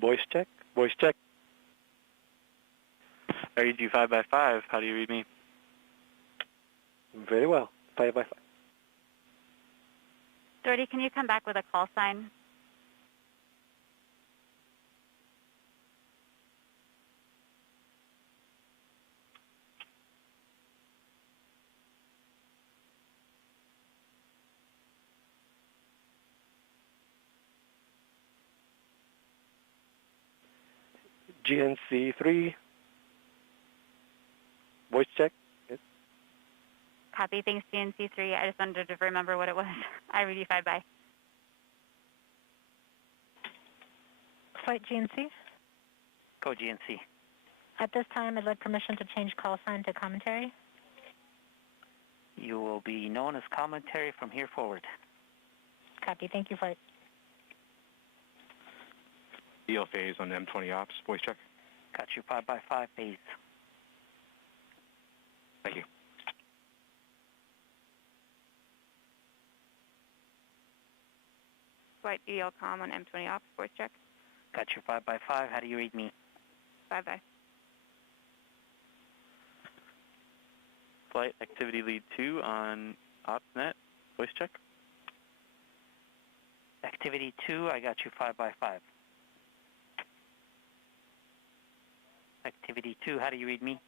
Voice check. Voice check. I read you 5 by 5. How do you read me? Very well. 5 by 5. Doherty, can you come back with a call sign? GNC 3. Voice check. Yes. Copy. Thanks, GNC3. I just wanted to remember what it was. I read you 5 by. Flight GNC. Go GNC. At this time, I'd like permission to change call sign to commentary. You will be known as commentary from here forward. Copy. Thank you, Flight. EL phase on M20 ops. Voice check. Got you 5 by 5 phase. Thank you. Flight ELCOM on M20 ops. Voice check. Got you 5 by 5. How do you read me? 5 by. Flight activity lead 2 on OpsNet. Voice check. Activity 2, I got you 5 by 5. Activity 2, how do you read me?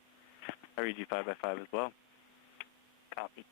I read you 5 by 5 as well. Copy.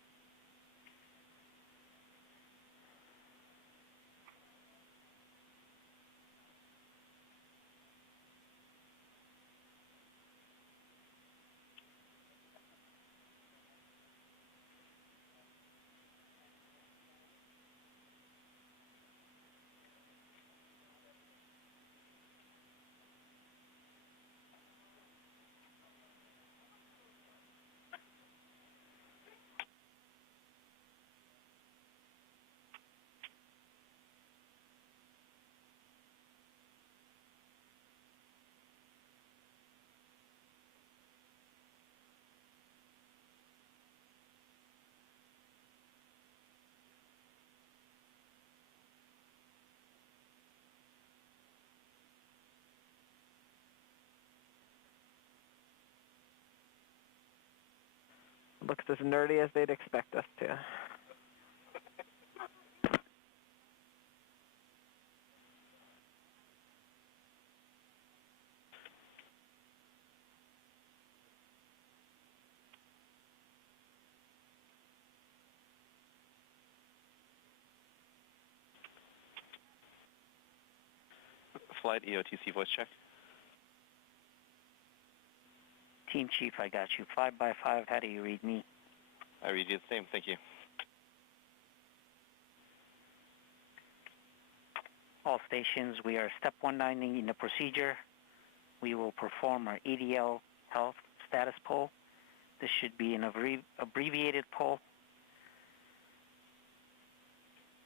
Looks as nerdy as they'd expect us to. Flight EOTC voice check. Team Chief, I got you 5 by 5. How do you read me? I read you the same. Thank you. All stations, we are step 190 in the procedure. We will perform our EDL health status poll. This should be an abbreviated poll.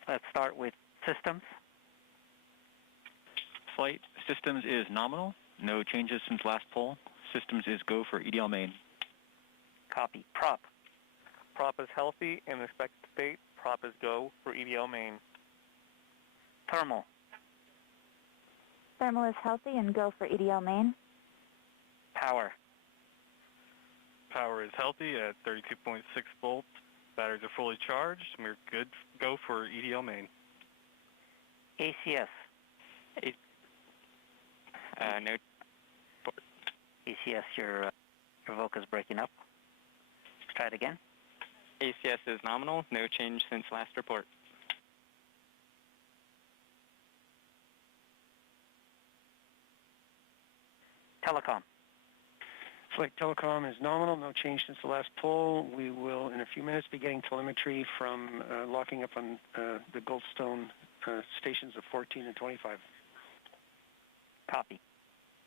Let's start with systems. Flight systems is nominal. No changes since last poll. Systems is go for EDL main. Copy. Prop. Prop is healthy in expected state. Prop is go for EDL main. Thermal. Thermal is healthy and go for EDL main. Power. Power is healthy at 32.6 volts. Batteries are fully charged. We're good. Go for EDL main. ACS. No. ACS, your voc is breaking up. Try it again. ACS is nominal. No change since last report. Telecom. Flight telecom is nominal. No change since the last poll. We will, in a few minutes, be getting telemetry from locking up on the Goldstone stations of 14 and 25. Copy.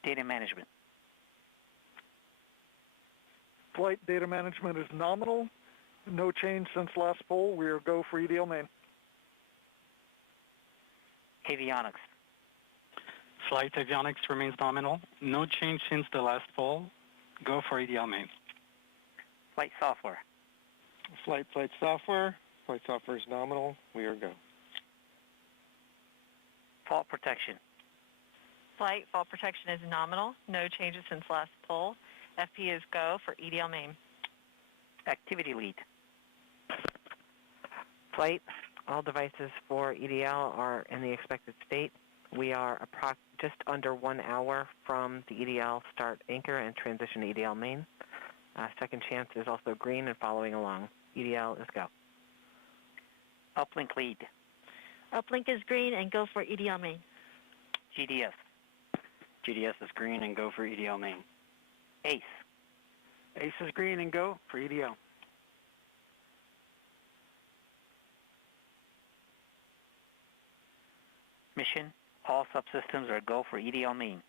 Data management. Flight data management is nominal. No change since last poll. We are go for EDL main. Avionics. Flight avionics remains nominal. No change since the last poll. Go for EDL main. Flight software. Flight software. Flight software is nominal. We are go. Fault protection. Flight fall protection is nominal. No changes since last poll. FP is go for EDL main. Activity lead. Flight, all devices for EDL are in the expected state. We are just under 1 hour from the EDL start anchor and transition to EDL main. Second chance is also green and following along. EDL is go. Uplink lead. Uplink is green and go for EDL main. GDS. GDS is green and go for EDL main. ACE. ACE is green and go for EDL. Mission, all subsystems are go for EDL main.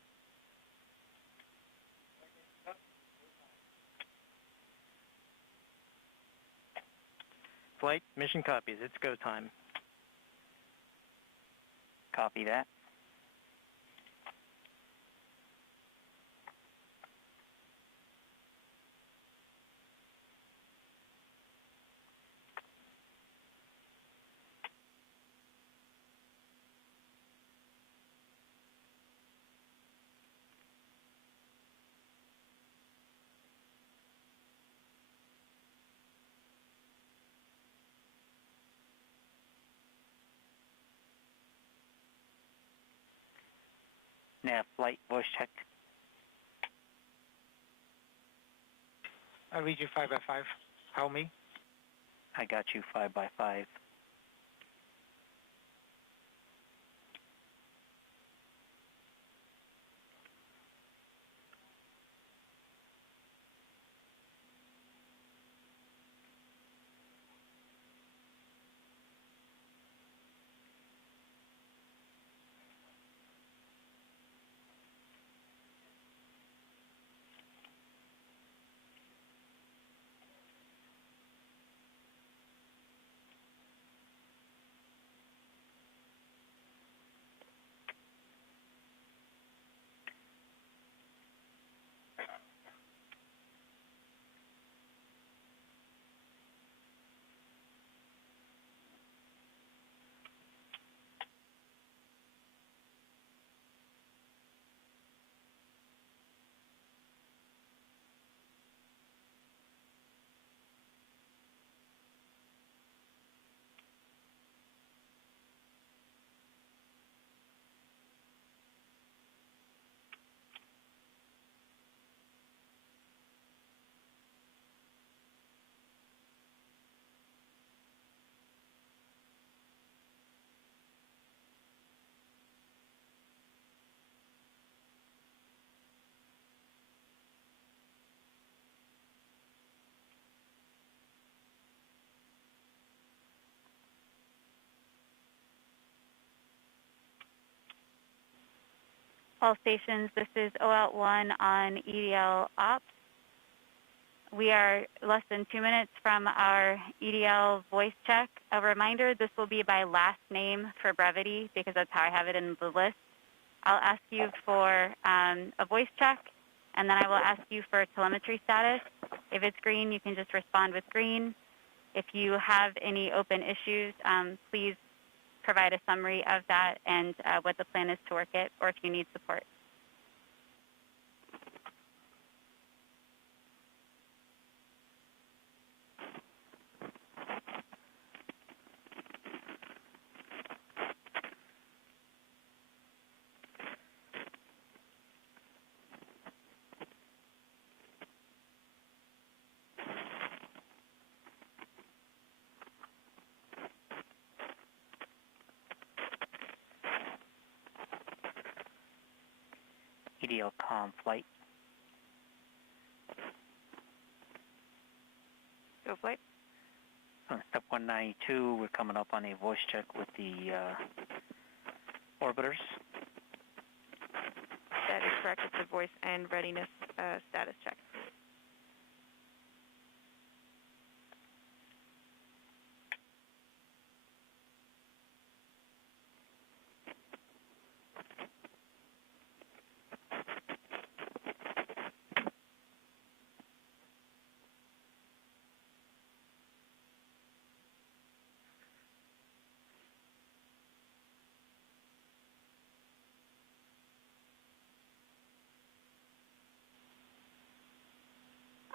Flight, mission copies. It's go time. Copy that. Nav flight voice check. I read you 5 by 5. Help me. I got you 5 by 5. All stations, this is OOut1 on EDL Ops. We are less than 2 minutes from our EDL voice check. A reminder, this will be by last name for brevity because that's how I have it in the list. I'll ask you for a voice check, and then I will ask you for telemetry status. If it's green, you can just respond with green. If you have any open issues, please provide a summary of that and what the plan is to work it, or if you need support. EDL comm flight. Go flight. On step 192, we're coming up on a voice check with the orbiters. That is correct. It's a voice and readiness status check.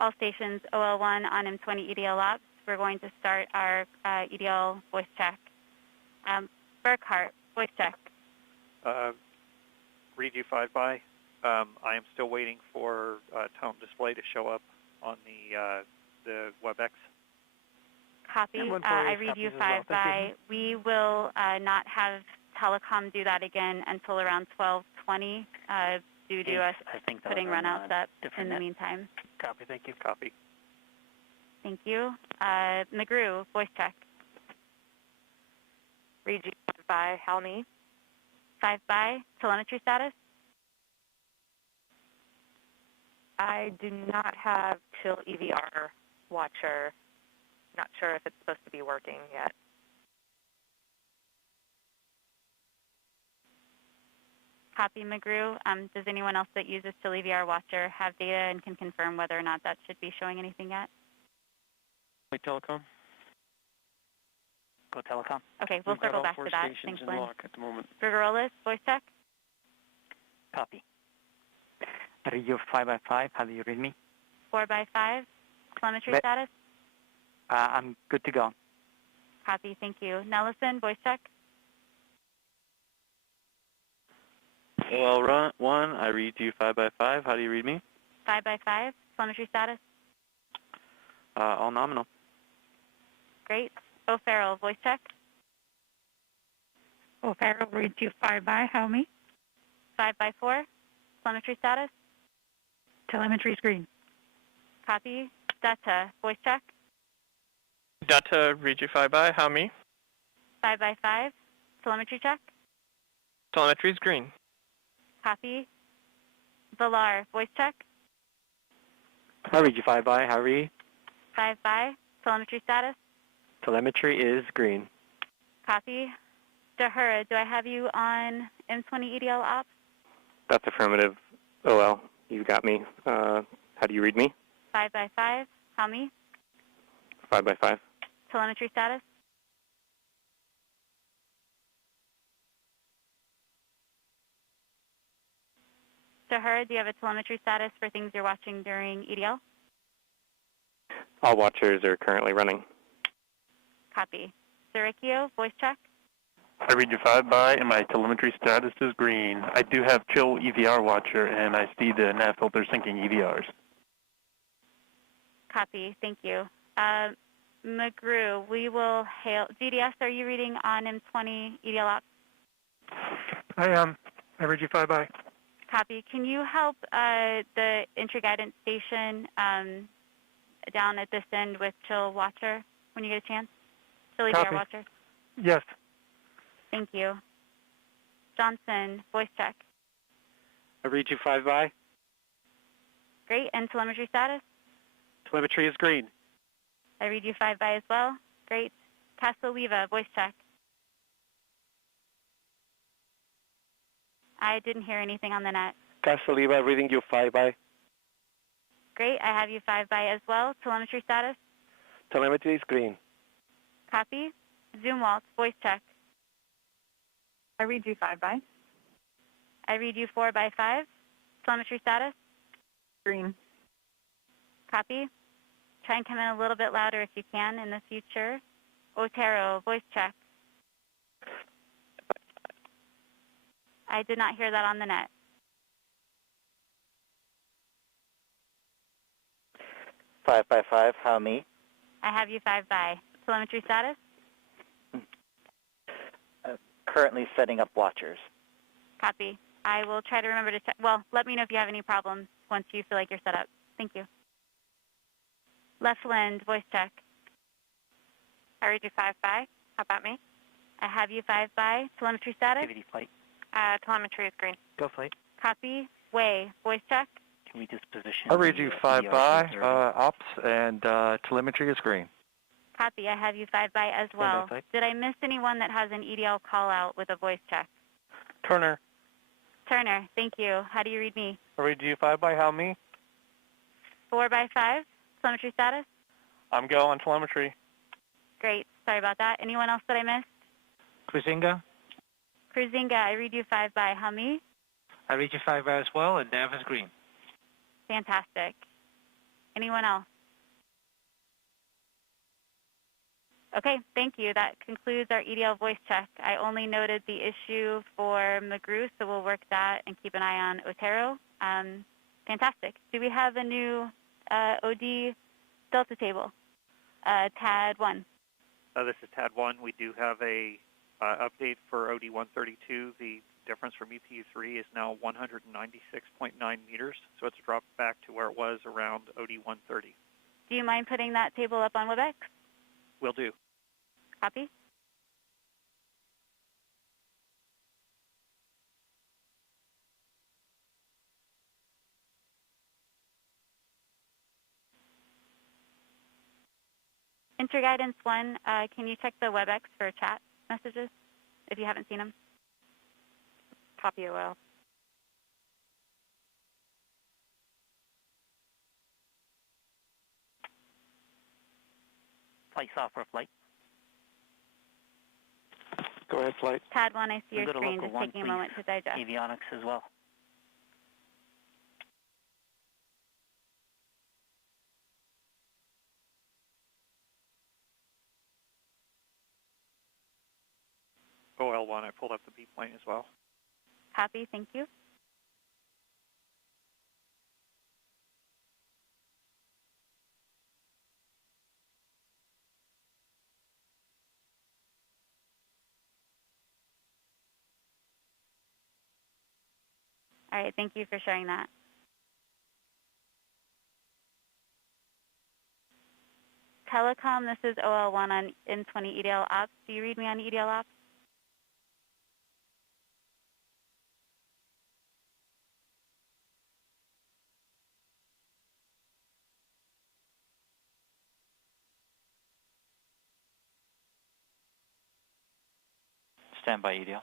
All stations, OL1 on M20 EDL ops. We're going to start our EDL voice check. Burkhart, voice check. Read you 5-by. I am still waiting for tone display to show up on the WebEx. Copy. I read you 5-by. We will not have telecom do that again until around 12:20 due to us putting runouts up in the meantime. Copy. Thank you. Copy. Thank you. McGrew, voice check. Read you 5-by. Helmy. 5-by. Telemetry status? I do not have Chill EVR Watcher. Not sure if it's supposed to be working yet. Copy, McGrew. Does anyone else that uses Chill EVR Watcher have data and can confirm whether or not that should be showing anything yet? Telecom. Go Telecom. Okay, we'll circle back to that. Thanks, Lynn. At the moment. Rigorolas, voice check. Copy. Radio 5-by-5, how do you read me? 4-by-5. Telemetry status? I'm good to go. Copy, thank you. Nelson, voice check. OL1, I read you 5-by-5. How do you read me? 5-by-5. Telemetry status? All nominal. Great. O'Farrell, voice check. O'Farrell reads you 5-by. Helmy. 5-by-4. Telemetry status? Telemetry screen. Copy. Data, voice check. Data, read you 5-by. How me? 5-by-5. Telemetry check. Telemetry is green. Copy. Valar, voice check. I read you 5-by. How are you? 5-by. Telemetry status. Telemetry is green. Copy. Dahura, do I have you on M20 EDL ops? That's affirmative. OL, you got me. How do you read me? 5-by-5. How me? 5-by-5. Telemetry status. Dahura, do you have a telemetry status for things you're watching during EDL? All watchers are currently running. Copy. Zerikio, voice check. I read you 5-by, and my telemetry status is green. I do have Chill EVR Watcher, and I see the nav filter syncing EVRs. Copy. Thank you. McGrew, we will hail. GDS, are you reading on M20 EDL ops? I am. I read you 5-by. Copy. Can you help the entry-guidance station down at this end with Chill Watcher when you get a chance? Chill EVR Watcher? Yes. Thank you. Johnson, voice check. I read you 5-by. Great. And telemetry status? Telemetry is green. I read you 5-by as well. Great. Casoliva, voice check. I didn't hear anything on the net. Casoliva, reading you 5-by. Great. I have you 5-by as well. Telemetry status? Telemetry is green. Copy. Zoomwalt, voice check. I read you 5-by. I read you 4-by-5. Telemetry status? Green. Copy. Try and come in a little bit louder if you can in the future. Otero, voice check. I did not hear that on the net. 5-by-5, how me? I have you 5-by. Telemetry status? Currently setting up watchers. Copy. I will try to remember to check. Well, let me know if you have any problems once you feel like you're set up. Thank you. Left Lend, voice check. I read you 5-by. How about me? I have you 5-by. Telemetry status? Activity flight. Telemetry is green. Go flight. Copy. Way, voice check. Can we just position? I read you 5-by, ops, and telemetry is green. Copy. I have you 5-by as well. Flight. Did I miss anyone that has an EDL call out with a voice check? Turner, Turner, thank you. How do you read me? I read you 5-by. How me? 4-by-5. Telemetry status? I'm go on telemetry. Great. Sorry about that. Anyone else that I missed? Cruisinga. Cruisinga, I read you 5-by. How me? I read you 5-by as well, and nav is green. Fantastic. Anyone else? Okay, thank you. That concludes our EDL voice check. I only noted the issue for McGrew, so we'll work that and keep an eye on Otero. Fantastic. Do we have a new OD delta table? TAD 1. This is TAD 1. We do have a update for OD 132. The difference from EPU3 is now 196.9 meters, so it's dropped back to where it was around OD 130. Do you mind putting that table up on WebEx? Will do. Copy. Interguidance 1, can you check the WebEx for chat messages if you haven't seen them? Copy OL. Flight software flight. Go ahead, flight. TAD 1, I see your Go to screen, local just one, taking a please. moment to digest. Avionics as well. OL1, I pulled up the B plane as well. Copy, thank you. All right, thank you for sharing that. Telecom, this is OL1 on N20 EDL Ops. Do you read me on EDL Ops? Stand by EDL.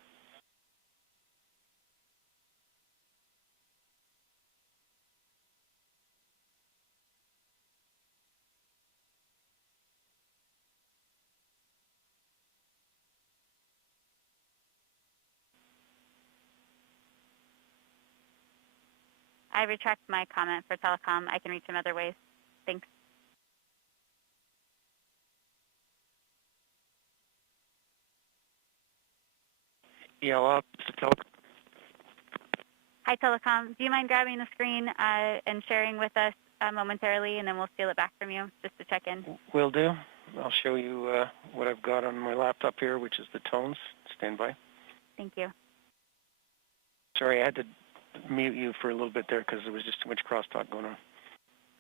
I retract my comment for telecom. I can reach them other ways. Thanks. EL up, this is telecom. Hi, telecom. Do you mind grabbing the screen and sharing with us momentarily, and then we'll steal it back from you just to check in? Will do. I'll show you what I've got on my laptop here, which is the tones. Stand by. Thank you. Sorry, I had to mute you for a little bit there because there was just too much crosstalk going on.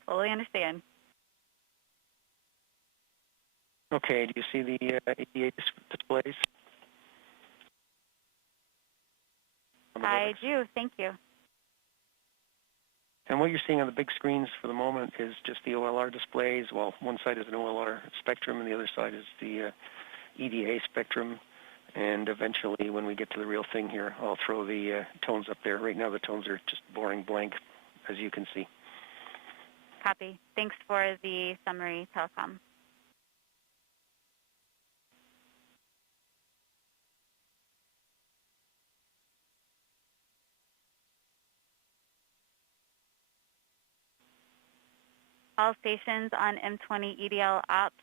Fully understand. Okay, do you see the EDA displays? I do. Thank you. And what you're seeing on the big screens for the moment is just the OLR displays. Well, one side is an OLR spectrum, and the other side is the EDA spectrum. And eventually, when we get to the real thing here, I'll throw the tones up there. Right now, the tones are just boring blank, as you can see. Copy. Thanks for the summary, telecom. All stations on M20 EDL Ops,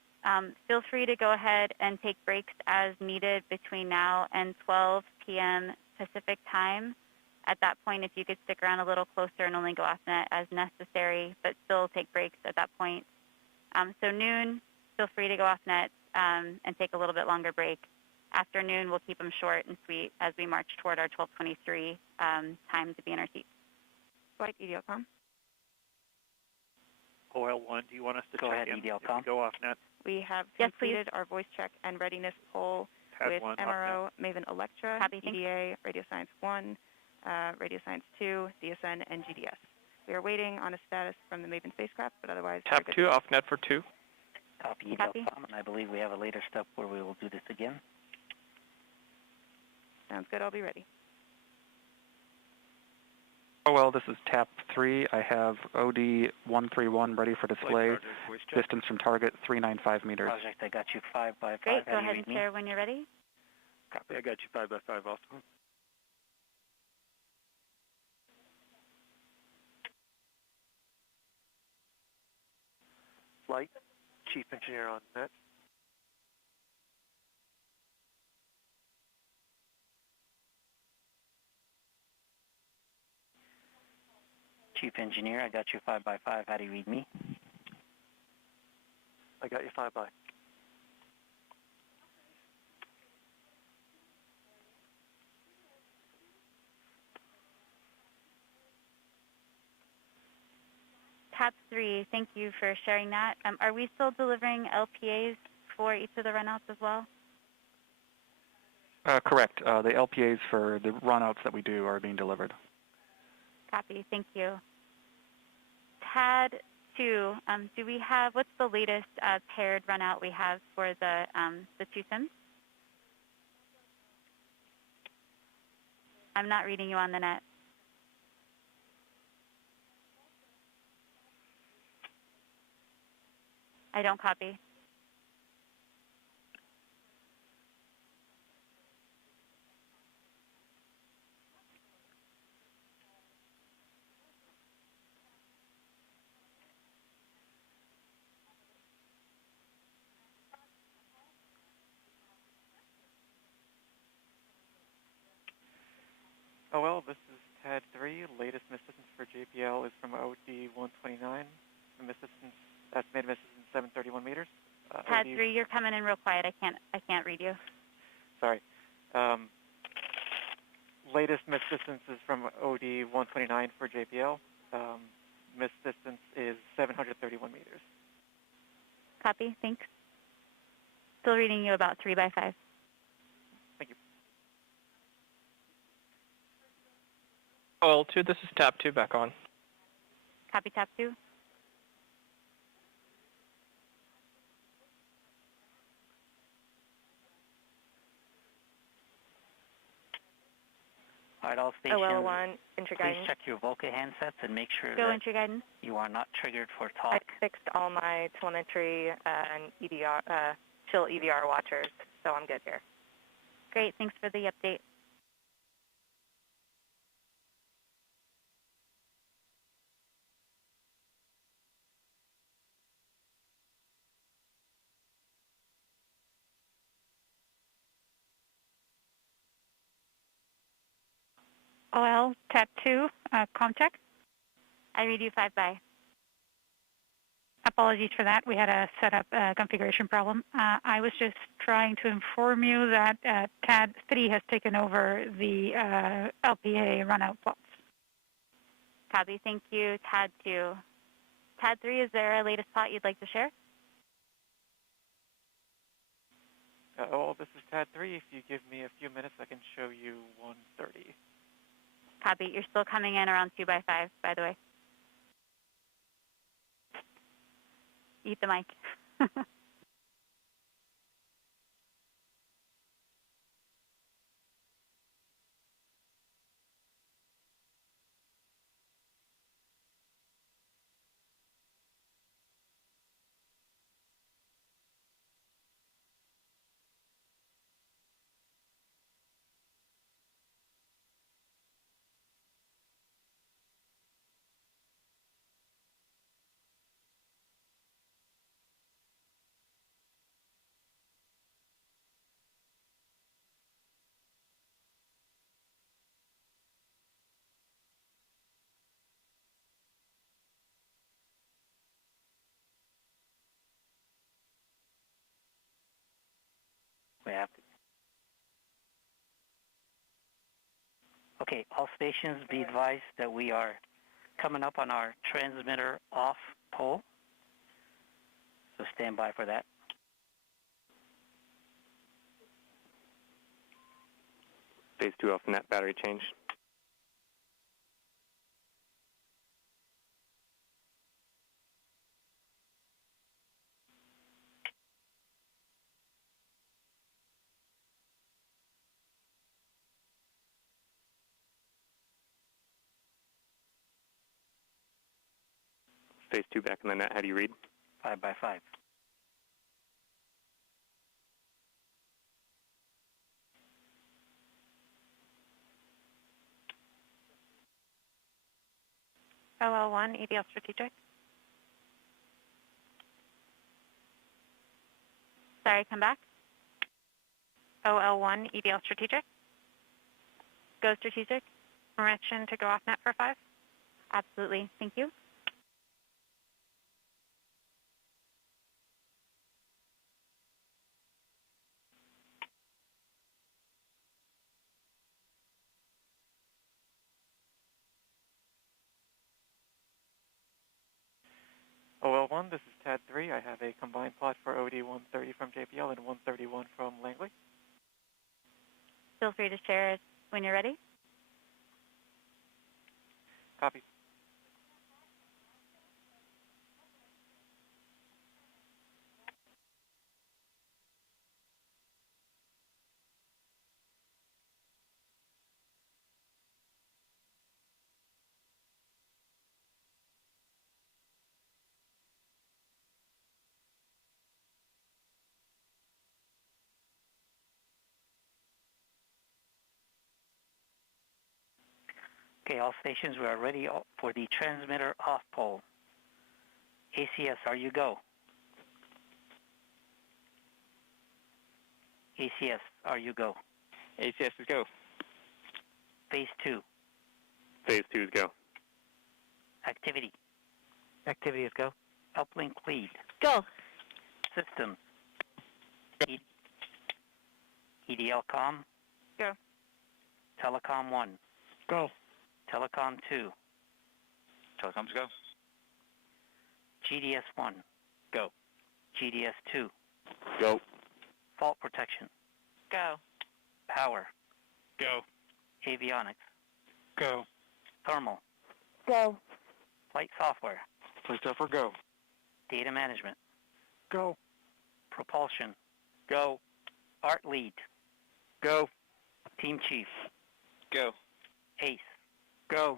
feel free to go ahead and take breaks as needed between now and 12 p.m. Pacific time. At that point, if you could stick around a little closer and only go off net as necessary, but still take breaks at that point. So noon, feel free to go off net and take a little bit longer break. Afternoon, we'll keep them short and sweet as we march toward our 12:23 time to be in our seats. Flight EDLCom. OL1, do you want us to Go check ahead, in? EDLCom. Go off net. We have Yes, completed our voice check and readiness poll TAD with 1 MRO, Maven Electra, Copy, thanks. EDA, Radio Science 1, Radio Science 2, DSN, and GDS. We are waiting on a status from the Maven spacecraft, but otherwise... Tap 2, off net for 2. Copy Copy. EDLCom, and I believe we have a later step where we will do this again. Sounds good. I'll be ready. Oh, well, this is TAP 3. I have OD 131 ready for display. Distance from target 395 meters. Project, I got you 5 by 5. Great. How Go do you ahead read and me? share when you're ready. Copy, I got you 5 by 5 also. flight. Chief Engineer on net. Chief Engineer, I got you 5x5. How do you read me? I got you 5x. Tab 3, thank you for sharing that. Are we still delivering LPAs for each of the runouts as well? Correct. The LPAs for the runouts that we do are being delivered. Copy, thank you. TAD 2, do we have, what's the latest paired runout we have for the two sims? I'm not reading you on the net. I don't copy. Oh, well, this is TAD 3. Latest missistance for JPL is from OD 129. Estimated missistance 731 meters. TAD 3, you're coming in real quiet. I can't read you. Sorry. Latest miss distance is from OD 129 for JPL. Miss distance is 731 meters. Copy, thanks. Still reading you about 3x5. Thank you. OL2, this is Tab 2 back on. Copy, Tab 2. All right, all stations, OL1, entry please guidance. check your VOCA handsets and make sure Go that entry guidance. you are not triggered for talk. I fixed all my telemetry and EDR, chill EVR watchers, so I'm good here. Great, thanks for the update. OL, Tab 2, com check. I read you 5x. Apologies for that. We had a setup configuration problem. I was just trying to inform you that TAD 3 has taken over the LPA runout plots. Copy, thank you. TAD 2. TAD 3, is there a latest plot you'd like to share? This is TAD 3. If you give me a few minutes, I can show you 130. Copy, you're still coming in around 2x5, by the way. Eat the mic. We have to. Okay, all stations be advised that we are coming up on our transmitter off pole. So stand by for that. Phase 2 off net battery change. Phase 2 back in the net. How do you read? 5x5. OL1, EDL strategic. Sorry, come back. OL1, EDL Strategic. Go strategic. Permission to go off net for 5? Absolutely. Thank you. OL1, this is TAD 3. I have a combined plot for OD 130 from JPL and 131 from Langley. Feel free to share it when you're ready. Copy. Okay, all stations, we are ready for the transmitter off pole. ACS, are you go? ACS, are you go? ACS is go. Phase 2. Phase 2 is go. Activity. Activity is go. Uplink lead. Go. Systems. EDL com. Go. Telecom 1. Go. Telecom 2. Telecoms go. GDS 1. Go. GDS 2. Go. Fault protection. Go. Power. Go. Avionics. Go. Thermal. Go. Flight software. Flight software, go. Data management. Go. Propulsion. Go. Art lead. Go. Team chief. Go. ACE. Go.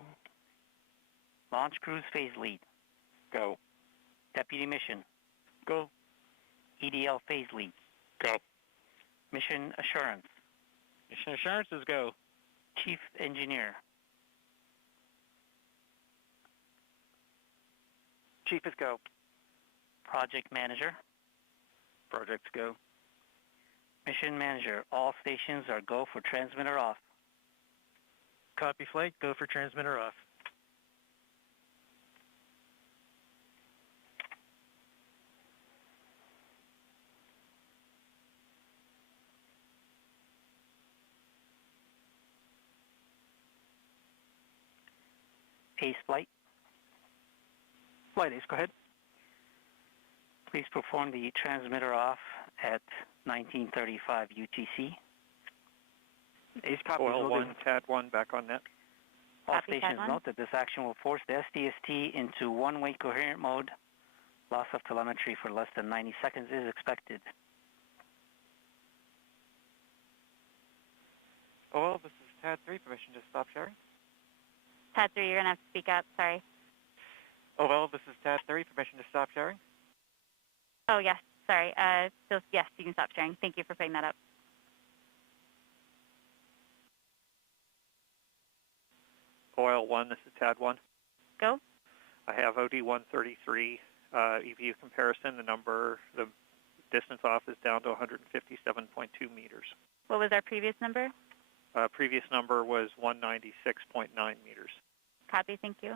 Launch cruise phase lead. Go. Deputy mission. Go. EDL phase lead. Go. Mission assurance. Mission assurance is go. Chief engineer. Chief is go. Project manager. Projects go. Mission manager. All stations are go for transmitter off. Copy flight, go for transmitter off. ACE flight. Flight Ace, go ahead. Please perform the transmitter off at 1935 UTC. Ace copy. OL1, TAD 1, back on net. All Copy, TAD stations 1. note that this action will force the SDST into one-way coherent mode. Loss of telemetry for less than 90 seconds is expected. OL, this is TAD 3. Permission to stop sharing. TAD 3, you're going to have to speak up. Sorry. OL, this is TAD 3. Permission to stop sharing. Oh, yes. Sorry. So, yes, you can stop sharing. Thank you for putting that up. OL1, this is TAD 1. Go. I have OD 133 EVU comparison. The distance off is down to 157.2 meters. What was our previous number? Previous number was 196.9 meters. Copy. Thank you.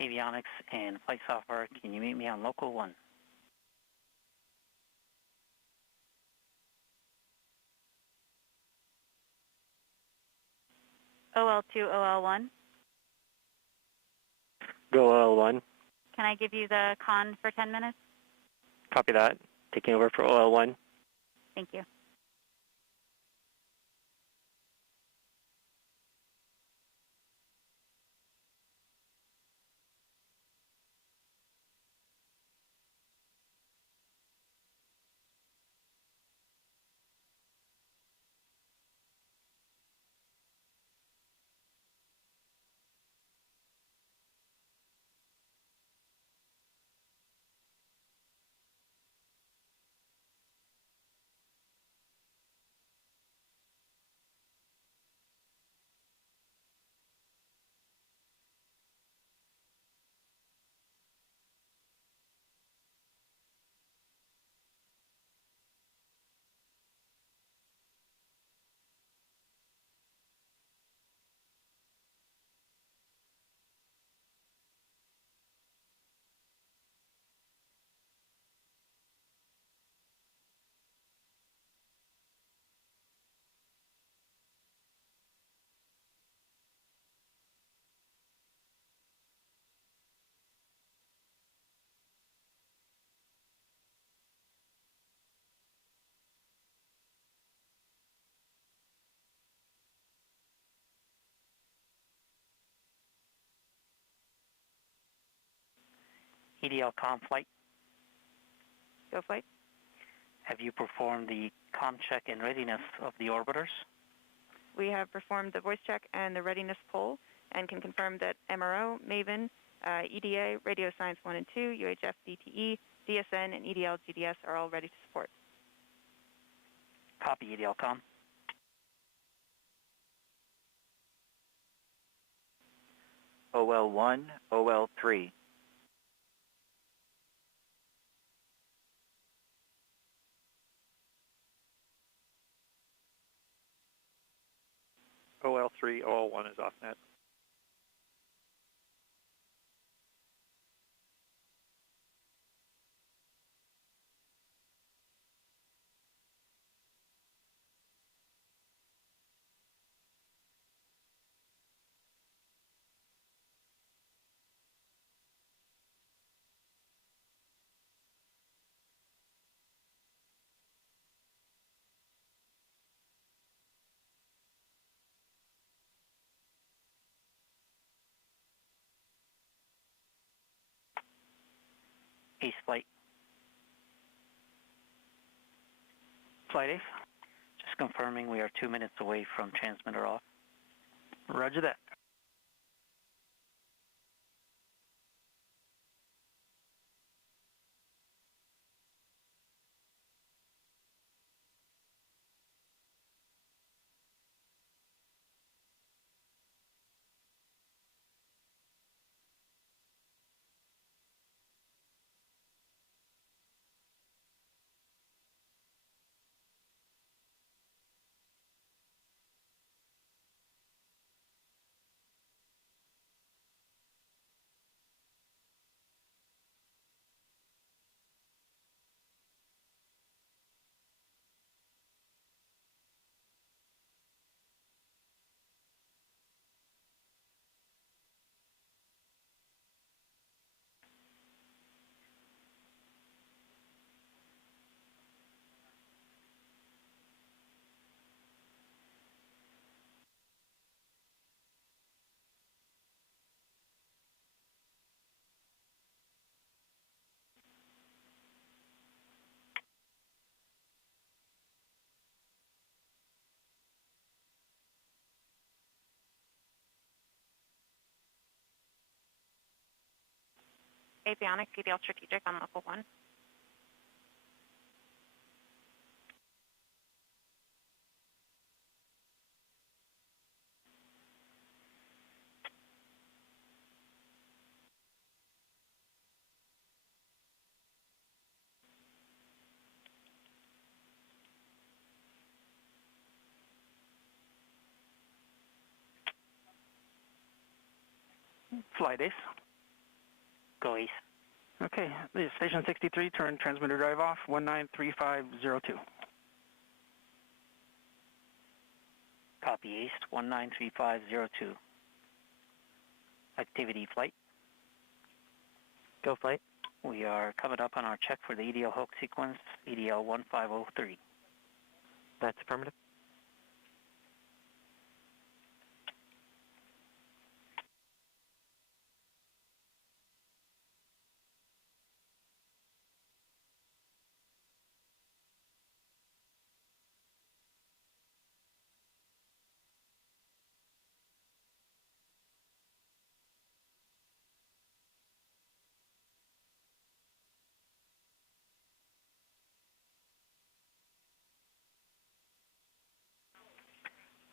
Avionics and flight software, can you meet me on local 1? OL2, OL1. Go OL1. Can I give you the con for 10 minutes? Copy that. Taking over for OL1. Thank you. EDL comm flight. Go flight. Have you performed the comm check and readiness of the orbiters? We have performed the voice check and the readiness poll and can confirm that MRO, MAVEN, EDA, Radio Science 1 and 2, UHF, DTE, DSN, and EDL GDS are all ready to support. Copy, EDL comm. OL1, OL3. OL3, OL1 is off net. Ace flight. Flight Ace. Just confirming we are 2 minutes away from transmitter off. Roger that. Avionics, EDL Strategic on Level 1. Flight Ace. Go Ace. Okay, this is Station 63, turn transmitter drive off, 193502. Copy ACE 193502. Activity flight. Go flight. We are coming up on our check for the EDL hook sequence, EDL 1503. That's affirmative.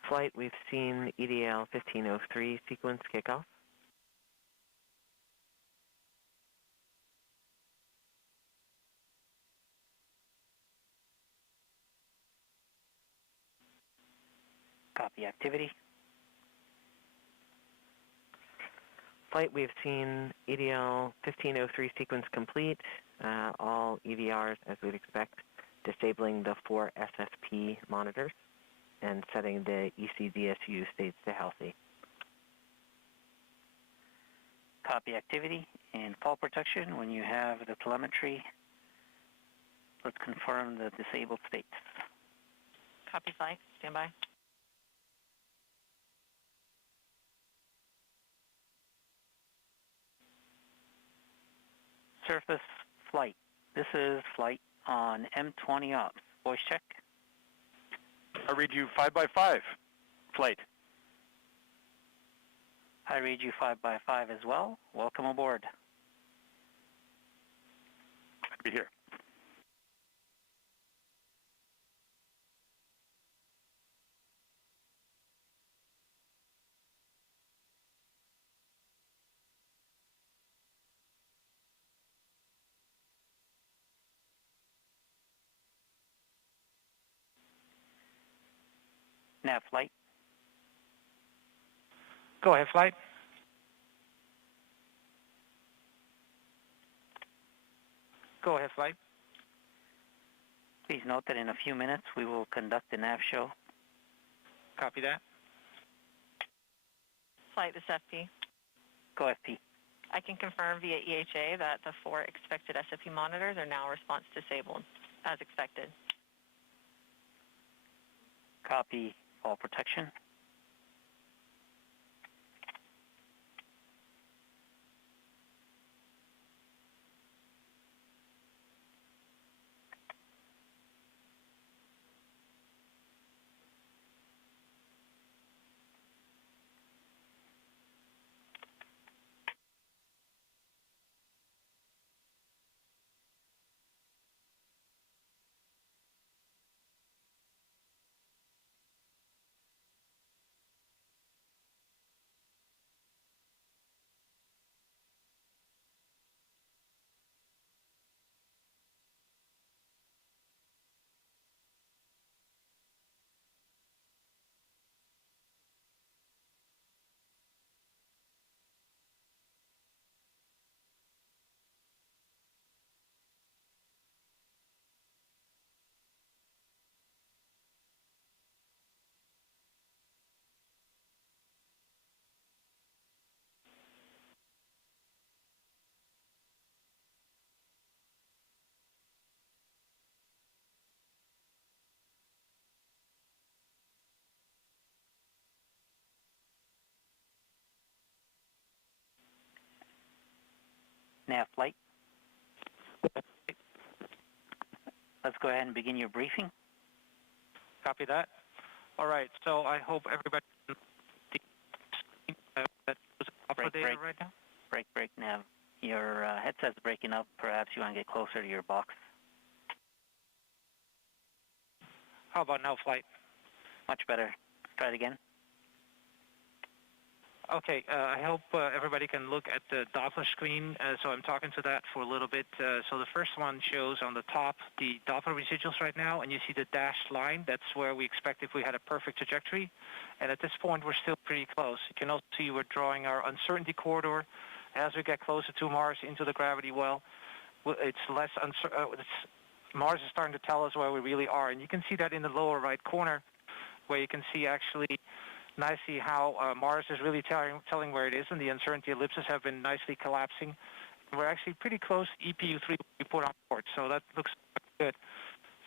Flight, we've seen EDL 1503 sequence kickoff. Copy activity. Flight, we've seen EDL 1503 sequence complete. All EVRs, as we'd expect, disabling the 4 SFP monitors and setting the ECDSU states to healthy. Copy activity. And fall protection, when you have the telemetry, let's confirm the disabled states. Copy flight. Stand by. Surface flight. This is flight on M20 ops. Voice check. I read you 5x5. Flight. I read you 5x5 as well. Welcome aboard. I'll be here. Nav flight. Go ahead, flight. Go ahead, flight. Please note that in a few minutes we will conduct the nav show. Copy that. Flight, this is FP. Go FP. I can confirm via EHA that the 4 expected SFP monitors are now response disabled, as expected. Copy fall protection. Nav flight. Let's go ahead and begin your briefing. Copy that. All right, so I hope everybody that was up break right now. Break, Nav. Your headset's breaking up. Perhaps you want to get closer to your box. How about now, flight? Much better. Try it again. Okay, I hope everybody can look at the Doppler screen. So I'm talking to that for a little bit. So the first one shows on the top the Doppler residuals right now, and you see the dashed line. That's where we expect if we had a perfect trajectory. And at this point, we're still pretty close. You can also see we're drawing our uncertainty corridor. As we get closer to Mars into the gravity well, it's less Mars is starting to tell us where we really are. And you can see that in the lower right corner. where you can see actually nicely how Mars is really telling where it is, and the uncertainty ellipses have been nicely collapsing. We're actually pretty close to EPU3 we put on board, so that looks good.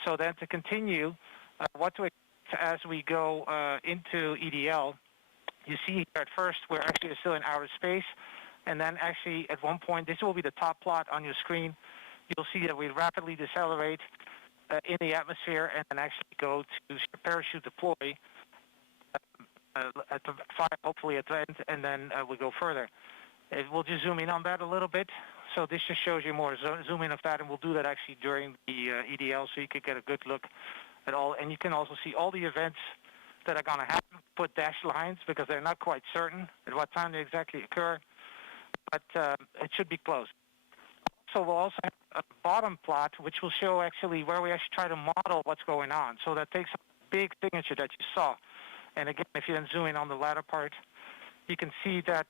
So then to continue, what to expect as we go into EDL, you see here at first we're actually still in outer space, and then actually at one point, this will be the top plot on your screen, you'll see that we rapidly decelerate in the atmosphere and then actually go to parachute deploy at the hopefully at the end, and then we go further. We'll just zoom in on that a little bit. So this just shows you more zoom in of that, and we'll do that actually during the EDL so you can get a good look at all. And you can also see all the events that are going to happen, put dashed lines because they're not quite certain at what time they exactly occur, but it should be close. So we'll also have a bottom plot, which will show actually where we actually try to model what's going on. So that takes a big signature that you saw. And again, if you then zoom in on the latter part, you can see that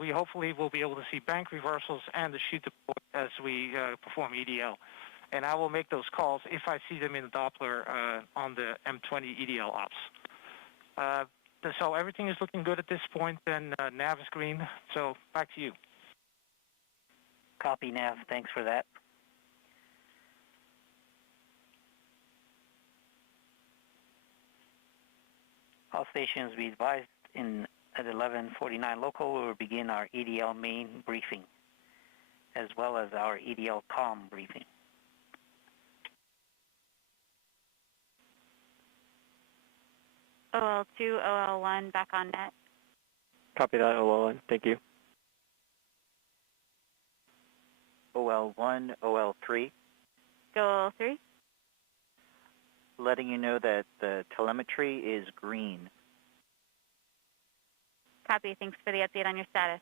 we hopefully will be able to see bank reversals and the chute deploy as we perform EDL. And I will make those calls if I see them in the Doppler on the M20 EDL ops. So everything is looking good at this point, and nav is green. So back to you. Copy, Nav. Thanks for that. All stations be advised at 11:49 local, we will begin our EDL main briefing, as well as our EDL COM briefing. OL2, OL1, back on net. Copy that, OL1. Thank you. OL1, OL3. Go OL3. Letting you know that the telemetry is green. Copy. Thanks for the update on your status.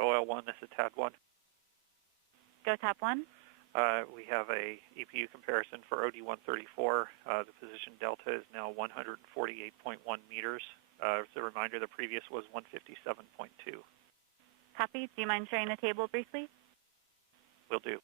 OL1, this is TAD1. Go top 1. We have a EPU comparison for OD134. The position delta is now 148.1 meters. As a reminder, the previous was 157.2. Copy. Do you mind sharing the table briefly? Will do.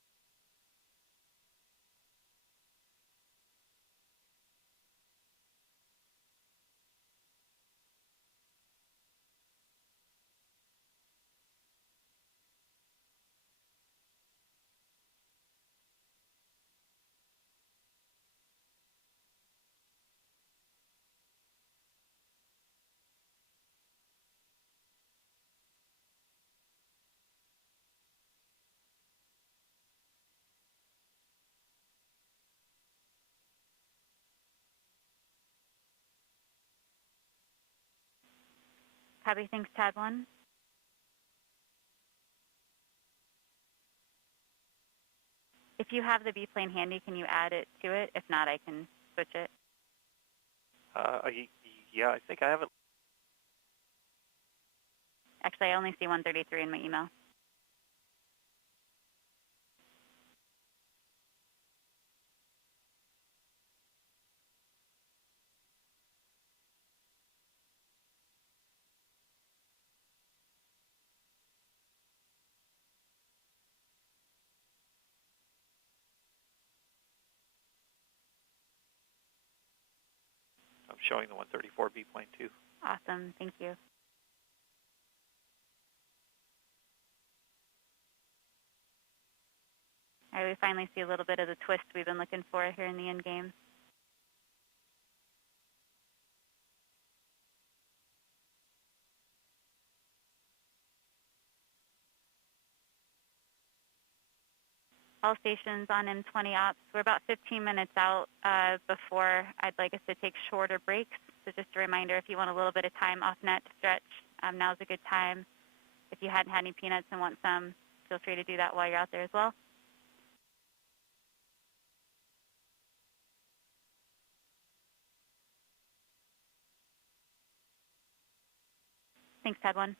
Copy. Thanks, Tad 1. If you have the B-plane handy, can you add it to it? If not, I can switch it. Yeah, I think I have it. Actually, I only see 133 in my email. I'm showing the 134B plane too. Awesome. Thank you. All right, we finally see a little bit of the twist we've been looking for here in the end game. All stations on M20 ops. We're about 15 minutes out before I'd like us to take shorter breaks. So just a reminder, if you want a little bit of time off net to stretch, now's a good time. If you hadn't had any peanuts and want some, feel free to do that while you're out there as well. Thanks, Tad 1.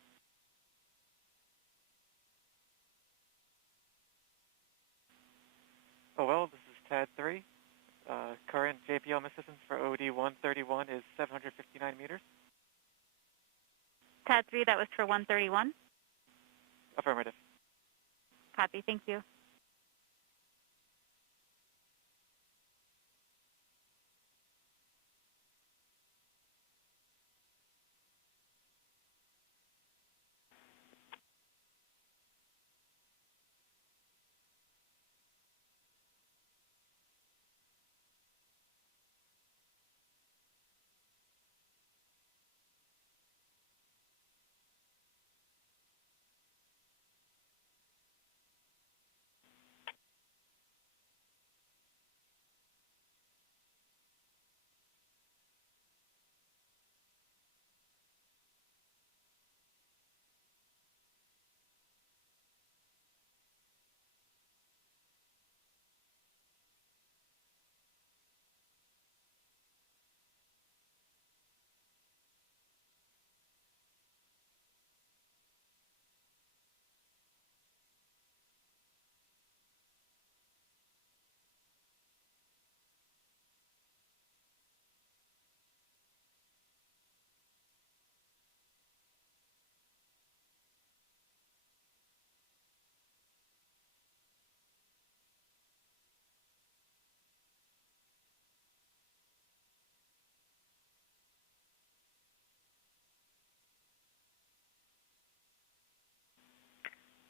Oh, well, this is TAD 3. Current JPL assistance for OD 131 is 759 meters. TAD 3, that was for 131? Affirmative. Copy, thank you.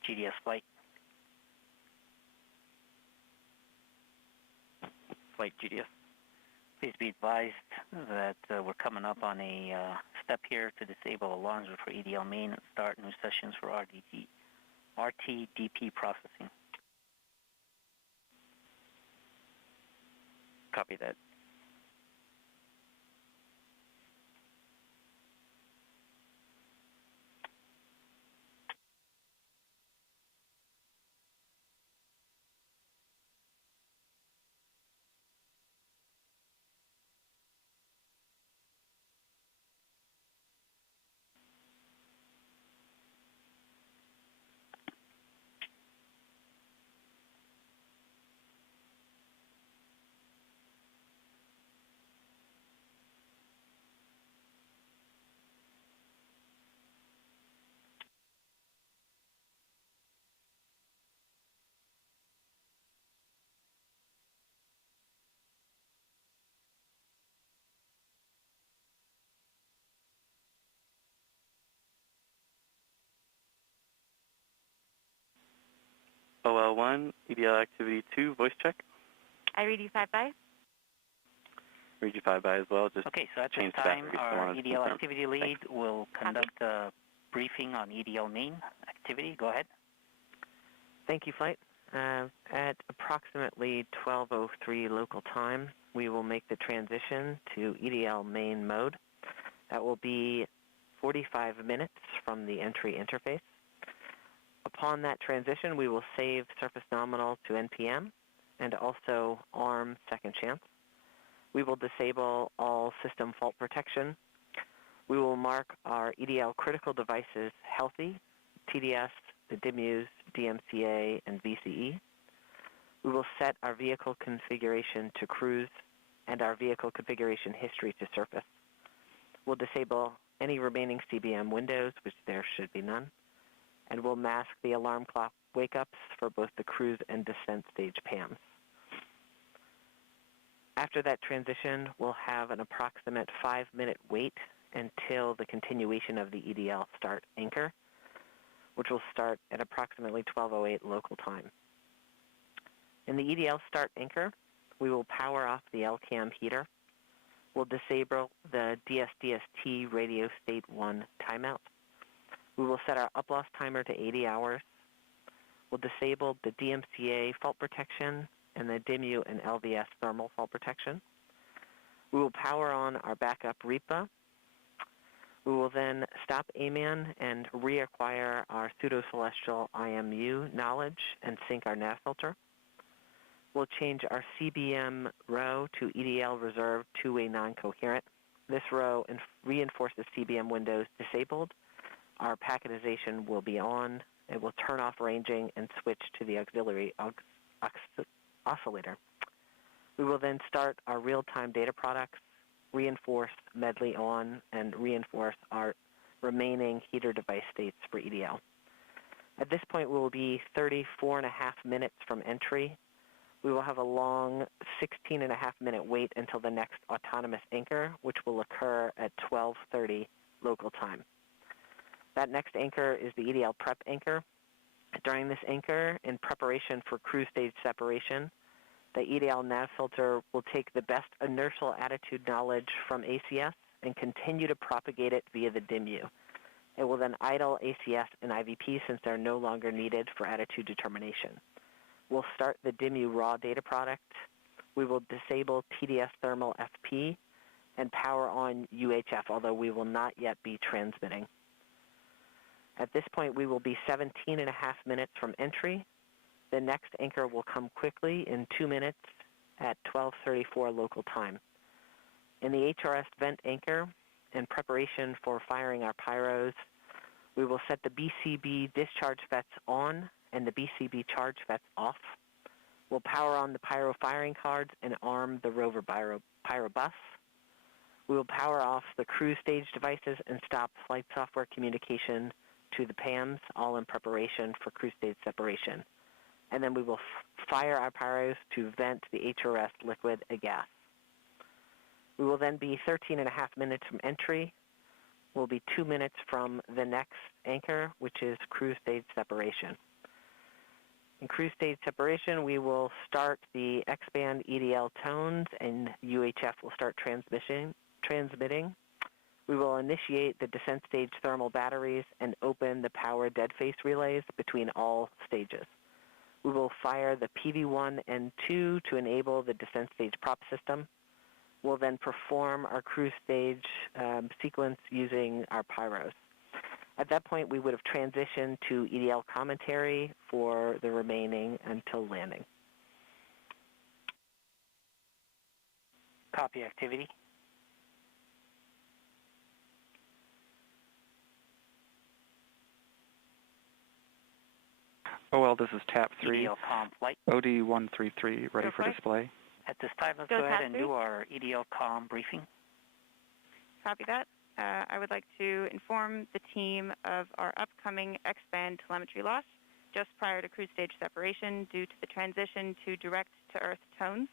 GDS flight. Flight GDS. Please be advised that we're coming up on a step here to disable alarms for EDL main and start new sessions for RTDP processing. Copy that. OL1, EDL activity 2, voice check. I read you 5-by. Read you 5-by as well. Just okay, so at this time, our EDL activity lead will conduct a briefing on EDL main activity. Go ahead. Thank you, Flight. At approximately 12:03 local time, we will make the transition to EDL main mode. That will be 45 minutes from the entry interface. Upon that transition, we will save surface nominal to NPM and also ARM second chance. We will disable all system fault protection. We will mark our EDL critical devices healthy, TDS, the DIMUs, DMCA, and VCE. We will set our vehicle configuration to cruise and our vehicle configuration history to surface. We'll disable any remaining CBM windows, which there should be none, and we'll mask the alarm clock wake-ups for both the cruise and descent stage PAMs. After that transition, we'll have an approximate 5-minute wait until the continuation of the EDL start anchor, which will start at approximately 12:08 local time. In the EDL start anchor, we will power off the LCAM heater. We'll disable the DSDST radio state 1 timeout. We will set our uploss timer to 80 hours. We'll disable the DMCA fault protection and the DIMU and LVS thermal fault protection. We will power on our backup REPA. We will then stop AMAN and reacquire our pseudo-celestial IMU knowledge and sync our nav filter. We'll change our CBM row to EDL reserved two-way non-coherent. This row reinforces CBM windows disabled. Our packetization will be on. It will turn off ranging and switch to the auxiliary oscillator. We will then start our real-time data products, reinforce medley on, and reinforce our remaining heater device states for EDL. At this point, we will be 34.5 minutes from entry. We will have a long 16.5-minute wait until the next autonomous anchor, which will occur at 12:30 local time. That next anchor is the Edl Prep Anchor. During this anchor, in preparation for cruise stage separation, the EDL nav filter will take the best inertial attitude knowledge from ACS and continue to propagate it via the DIMU. It will then idle ACS and IVP since they're no longer needed for attitude determination. We'll start the DIMU raw data product. We will disable TDS thermal FP and power on UHF, although we will not yet be transmitting. At this point, we will be 17.5 minutes from entry. The next anchor will come quickly in 2 minutes at 12:34 local time. In the HRS vent anchor, in preparation for firing our pyros, we will set the BCB discharge FETs on and the BCB charge FETs off. We'll power on the pyro firing cards and arm the Rover pyro bus. We will power off the cruise stage devices and stop flight software communication to the PAMs, all in preparation for cruise stage separation. And then we will fire our pyros to vent the HRS liquid a gas. We will then be 13.5 minutes from entry. We'll be 2 minutes from the next anchor, which is cruise stage separation. In cruise stage separation, we will start the X-band EDL tones and UHF will start transmitting. We will initiate the descent stage thermal batteries and open the power dead face relays between all stages. We will fire the PV1 and 2 to enable the descent stage prop system. We'll then perform our cruise stage sequence using our pyros. At that point, we would have transitioned to EDL commentary for the remaining until landing. Copy activity. OL, this is TAP 3. EDL comm flight. OD133, ready for display. At this time, let's go ahead and do our EDL comm briefing. Copy that. I would like to inform the team of our upcoming X-band telemetry loss just prior to cruise stage separation due to the transition to direct-to-Earth tones.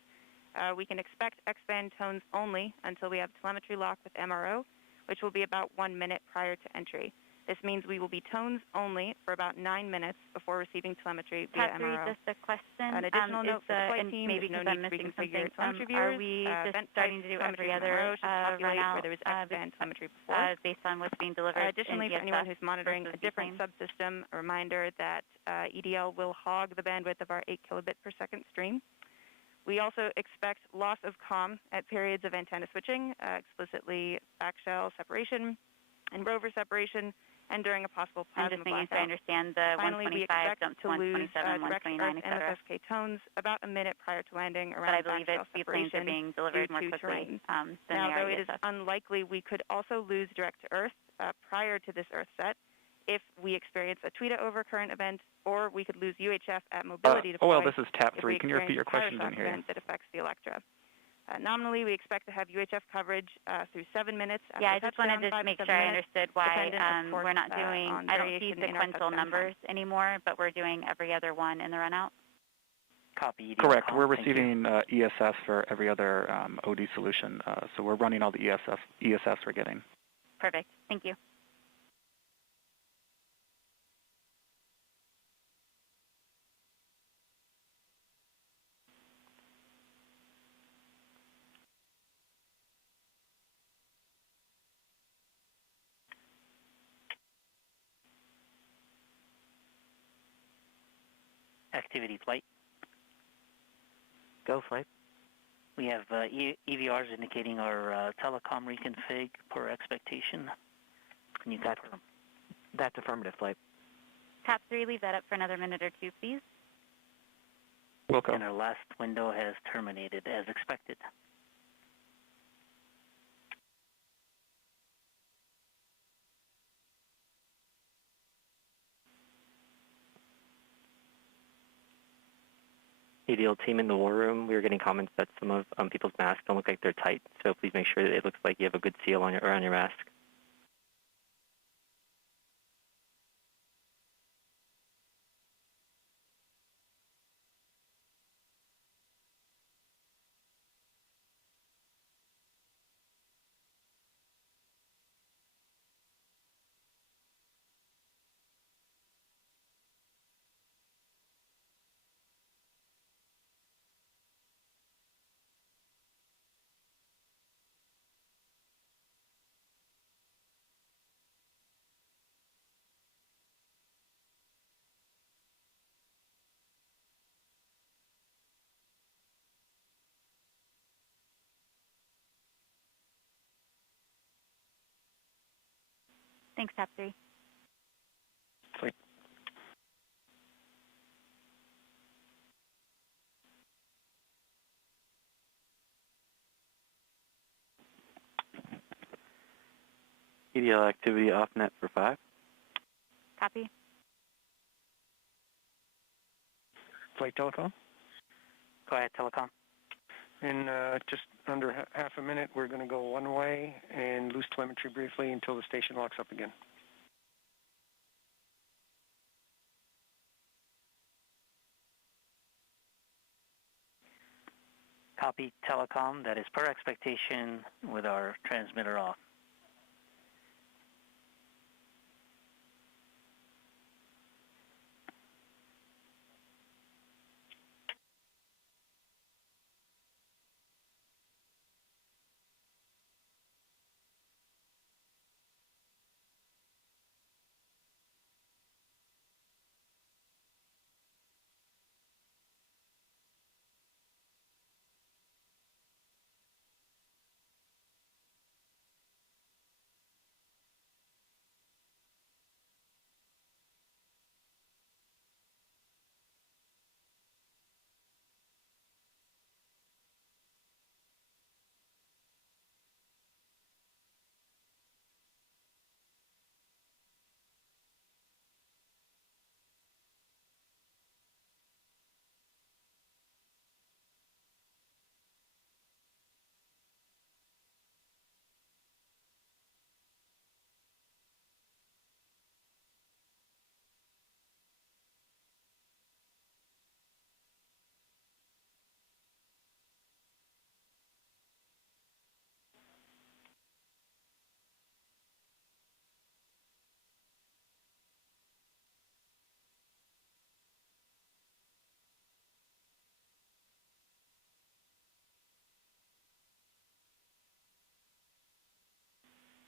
We can expect X-band tones only until we have telemetry lock with MRO, which will be about 1 minute prior to entry. This means we will be tones only for about 9 minutes before receiving telemetry via MRO. Just a question. An additional note for the flight team, maybe no because I'm need to missing reconfigure something. telemetry viewers. Are we just starting to do every other run out where there was X-band telemetry before. based on what's being delivered? Additionally, for anyone who's monitoring a different subsystem, a reminder that EDL will hog the bandwidth of our 8 kilobit per second stream. We also expect loss of comm at periods of antenna switching, explicitly backshell separation and rover separation, and during a possible plasma I'm just making blackout. sure I understand the Finally, 125 we expect jump to to lose 127, direct 129, Earth et cetera. NFSK tones about a minute prior to landing But around I believe these planes are being delivered more quickly than they now, are though it is unlikely, we could also lose direct to Earth prior to this Earth set if we experience a TWITA overcurrent event, or we could lose UHF at mobility deploy. OL, this is TAP 3. Can you repeat your question? I didn't hear you. That affects the Electra. Nominally, we expect to have UHF coverage through 7 minutes. Yeah, I just wanted to make sure I understood why we're not doing, I don't see sequential numbers anymore, but we're doing every other one in the run out. Copy. Correct. We're receiving ESS for every other OD solution, so we're running all the ESS we're getting. Perfect. Thank you. Activity flight. Go flight. We have EVRs indicating our telecom reconfig per expectation. Can you confirm? That's affirmative flight. Tap 3, leave that up for another minute or two, please. Wilco. And our last window has terminated as expected. ADL team in the war room, we were getting comments that some of people's masks don't look like they're tight, so please make sure that it looks like you have a good seal on around your mask. Thanks, Tap 3. Flight. EDL activity off net for 5. Copy. Flight telecom. Go ahead, telecom. In just under half a minute, we're going to go one way and lose telemetry briefly until the station locks up again. Copy, telecom. That is per expectation with our transmitter off.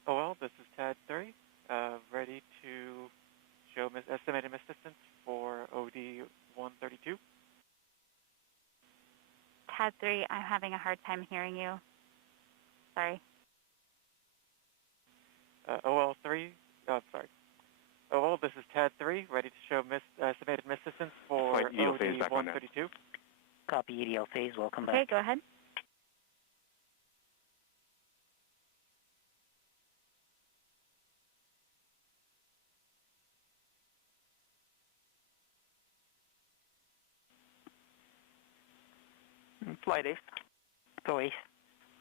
OL, this is TAD 3, ready to show estimated miss distance for OD 132. TAD 3, I'm having a hard time hearing you. Sorry. OL 3, OL, this is TAD 3, ready to show estimated miss distance for OD 132. Copy, EDL phase. Welcome back. Okay, go ahead. Flight Ace. Go Ace.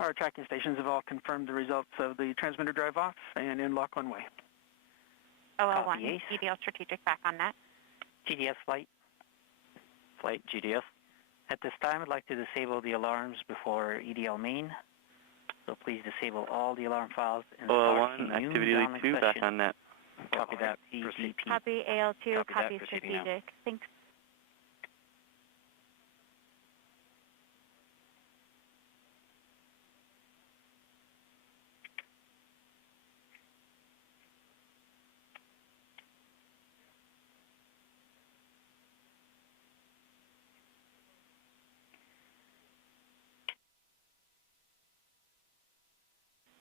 Our tracking stations have all confirmed the results of the transmitter drive off and in lock one way. OL1, Ace. EDL strategic back on net. GDS flight. Flight GDS. At this time, I'd like to disable the alarms before EDL main. So please disable all the alarm files. And OL1, activity lead 2, back on net. Copy that. CGP. Copy AL2, copy that, strategic. Thanks.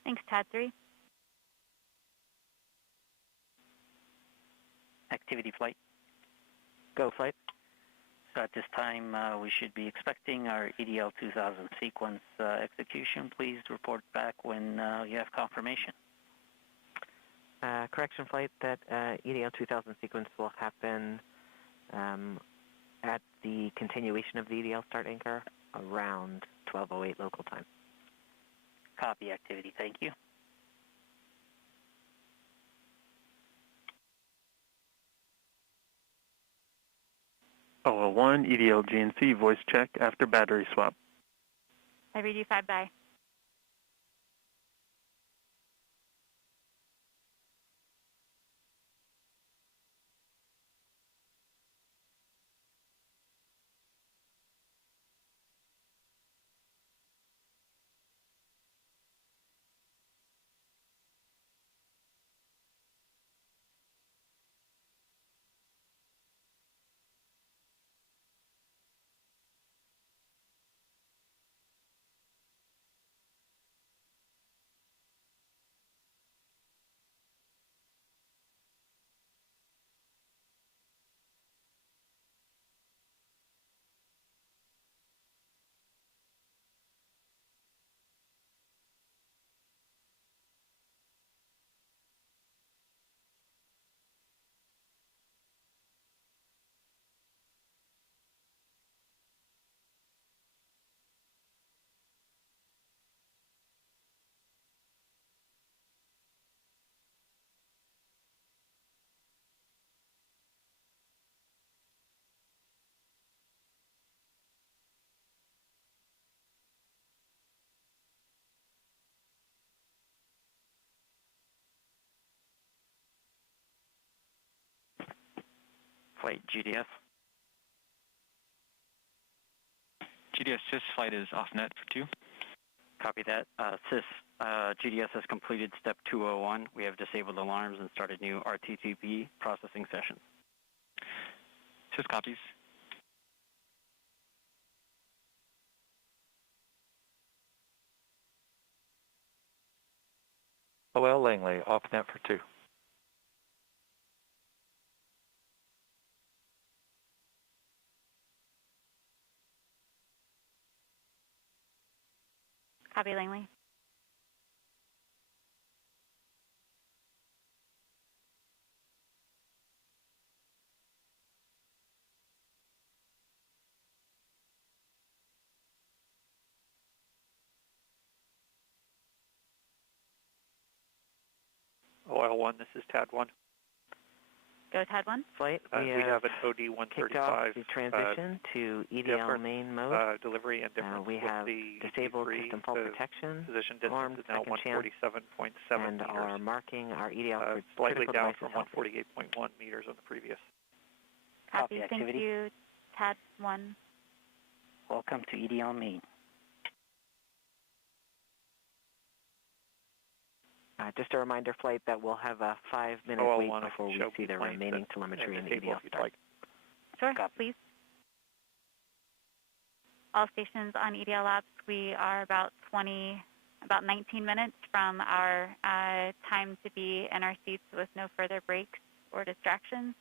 Thanks, TAD 3. Activity flight. Go flight. So at this time, we should be expecting our EDL 2000 sequence execution. Please report back when you have confirmation. Correction flight, that EDL 2000 sequence will happen at the continuation of the EDL start anchor around 12:08 local time. Copy activity, thank you. OL1, EDL GNC, voice check after battery swap. I read you 5 by. Flight GDS. GDS SIS flight is off net for 2. Copy that. SIS, GDS has completed step 201. We have disabled alarms and started new RTTP processing sessions. SIS copies. OL Langley, off net for 2. Copy, Langley. OL1, this is TAD1. Go TAD 1. Flight, we have an OD kicked off 135 the transition to EDL main mode. Delivery and difference we with have the disabled D3, system fault protection, position distance armed is now second chance, 147.7 and meters. are marking our EDL for slightly critical down devices from healthy. 148.1 meters on the previous. Copy, thank you, TAD 1. Welcome to EDL main. Just a reminder, flight, that we'll have a 5-minute wait before we see the remaining telemetry in the EDL start. Sure, please. All stations on EDL ops, we are about 19 minutes from our time to be in our seats with no further breaks or distractions.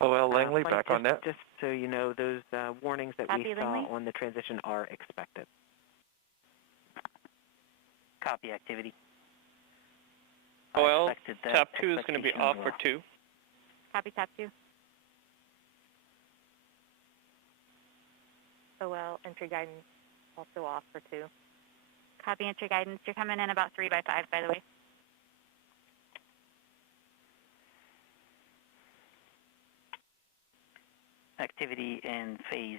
OL Langley, back on net. Just so you know, those warnings that we saw Langley? on the transition are expected. Copy activity. OL, TAP 2 is going to be off for 2. Copy, TAP 2. OL, entry guidance also off for 2. Copy, entry guidance. You're coming in about 3 by 5, by the way. Activity and phase.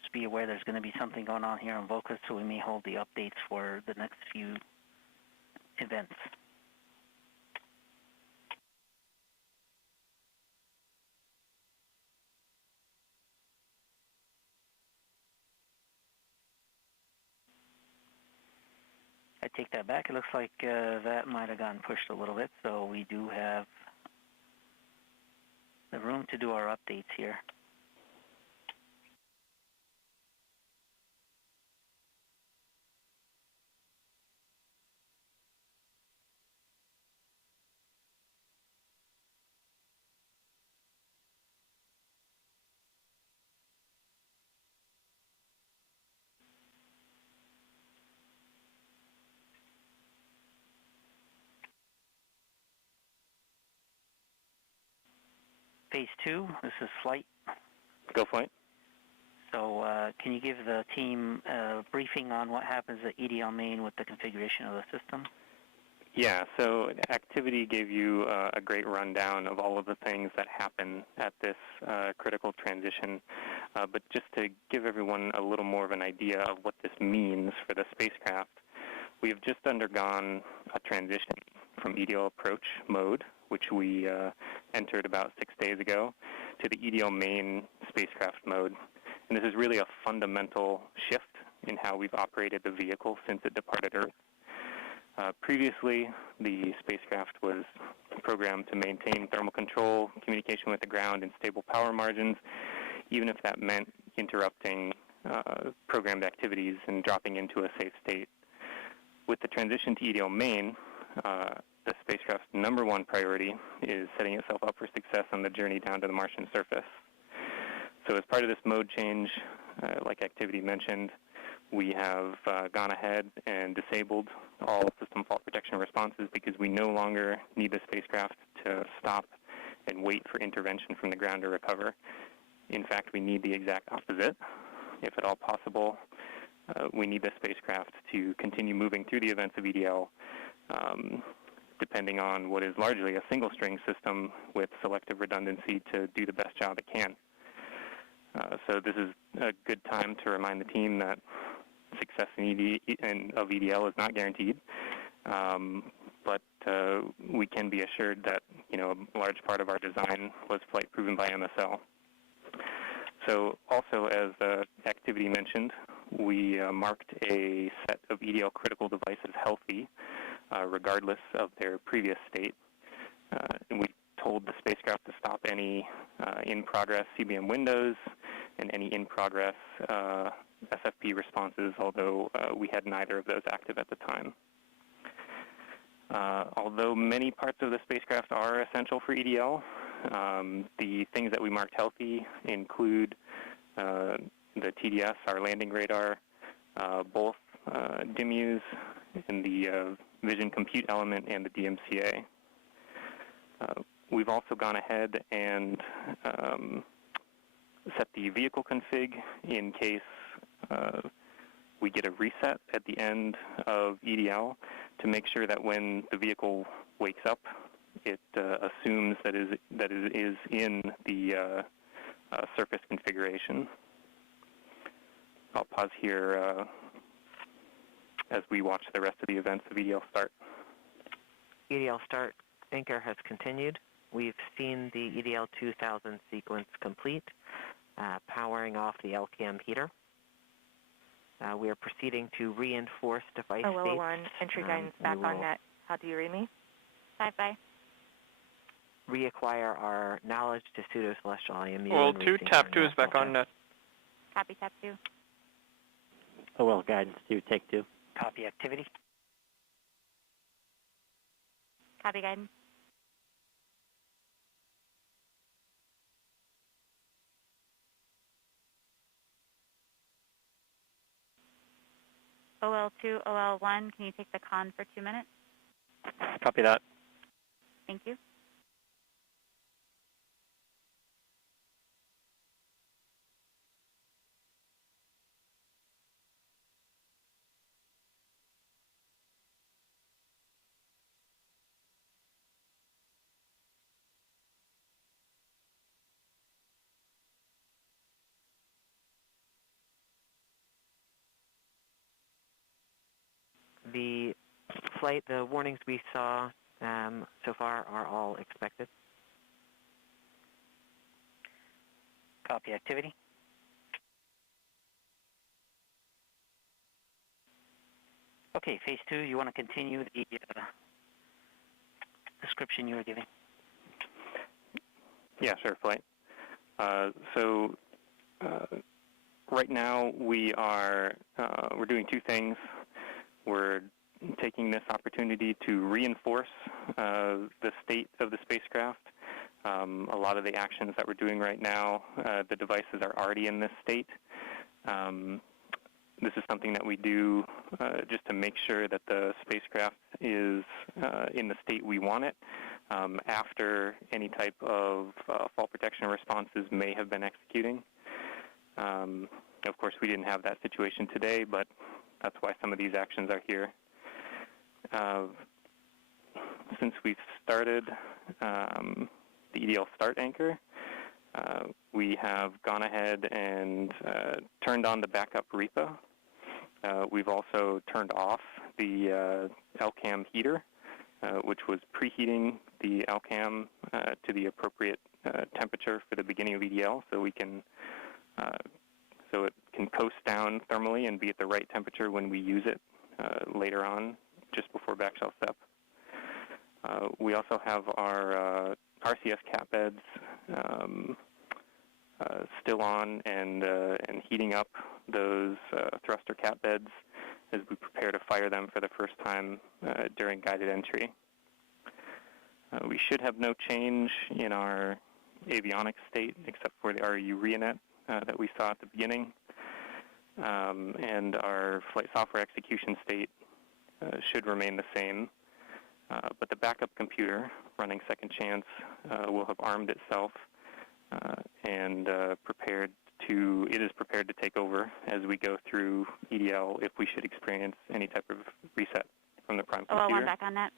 Just be aware there's going to be something going on here on Vocus, so we may hold the updates for the next few events. take that back. It looks like that might have gotten pushed a little bit, so we do have the room to do our updates here. Phase 2, this is flight. Go flight. So can you give the team a briefing on what happens at EDL main with the configuration of the system? Yeah, so activity gave you a great rundown of all of the things that happen at this critical transition. But just to give everyone a little more of an idea of what this means for the spacecraft, we have just undergone a transition from EDL approach mode, which we entered about 6 days ago, to the EDL main spacecraft mode. And this is really a fundamental shift in how we've operated the vehicle since it departed Earth. Previously, the spacecraft was programmed to maintain thermal control, communication with the ground, and stable power margins, even if that meant interrupting programmed activities and dropping into a safe state. With the transition to EDL main, the spacecraft's number one priority is setting itself up for success on the journey down to the Martian surface. So as part of this mode change, like activity mentioned, we have gone ahead and disabled all system fault protection responses because we no longer need the spacecraft to stop and wait for intervention from the ground to recover. In fact, we need the exact opposite. If at all possible, we need the spacecraft to continue moving through the events of EDL, depending on what is largely a single-string system with selective redundancy to do the best job it can. So this is a good time to remind the team that success of EDL is not guaranteed, but we can be assured that a large part of our design was flight proven by MSL. So also, as activity mentioned, we marked a set of EDL critical devices healthy, regardless of their previous state. And we told the spacecraft to stop any in-progress CBM windows and any in-progress SFP responses, although we had neither of those active at the time. Although many parts of the spacecraft are essential for EDL, the things that we marked healthy include the TDS, our landing radar, both DIMUs, and the vision compute element and the DMCA. We've also gone ahead and set the vehicle config in case we get a reset at the end of EDL to make sure that when the vehicle wakes up, it assumes that it is in the surface configuration. I'll pause here as we watch the rest of the events of EDL start. EDL start anchor has continued. We've seen the EDL 2000 sequence complete, powering off the LCM heater. We are proceeding to reinforce device states. OL1, entry guidance back on net. How do you read me? Bye-bye. Reacquire our knowledge to pseudo-celestial IMU. OL2, tap 2 is back on net. Copy, tap 2. OL guidance 2, take 2. Copy activity. Copy guidance. OL2, OL1, can you take the con for 2 minutes? Copy that. Thank you. The flight, the warnings we saw so far are all expected. Copy activity. Okay, phase 2, you want to continue the description you were giving? Yeah, sure, Flight. Right now we're doing two things. We're taking this opportunity to reinforce the state of the spacecraft. A lot of the actions that we're doing right now, the devices are already in this state. This is something that we do just to make sure that the spacecraft is in the state we want it after any type of fall protection responses may have been executing. Of course, we didn't have that situation today, but that's why some of these actions are here. Since we've started the EDL Start Anchor, we have gone ahead and turned on the backup REPA. We've also turned off the LCAM heater, which was preheating the LCAM to the appropriate temperature for the beginning of EDL, so we can so it can coast down thermally and be at the right temperature when we use it later on, just before backshell step. We also have our RCS cat beds still on and heating up those thruster cat beds as we prepare to fire them for the first time during guided entry. We should have no change in our avionics state except for our UREANet that we saw at the beginning. And our flight software execution state should remain the same. But the backup computer running Second Chance will have armed itself and it is prepared to take over as we go through EDL if we should experience any type of reset from the prime computer. OL1 back on net.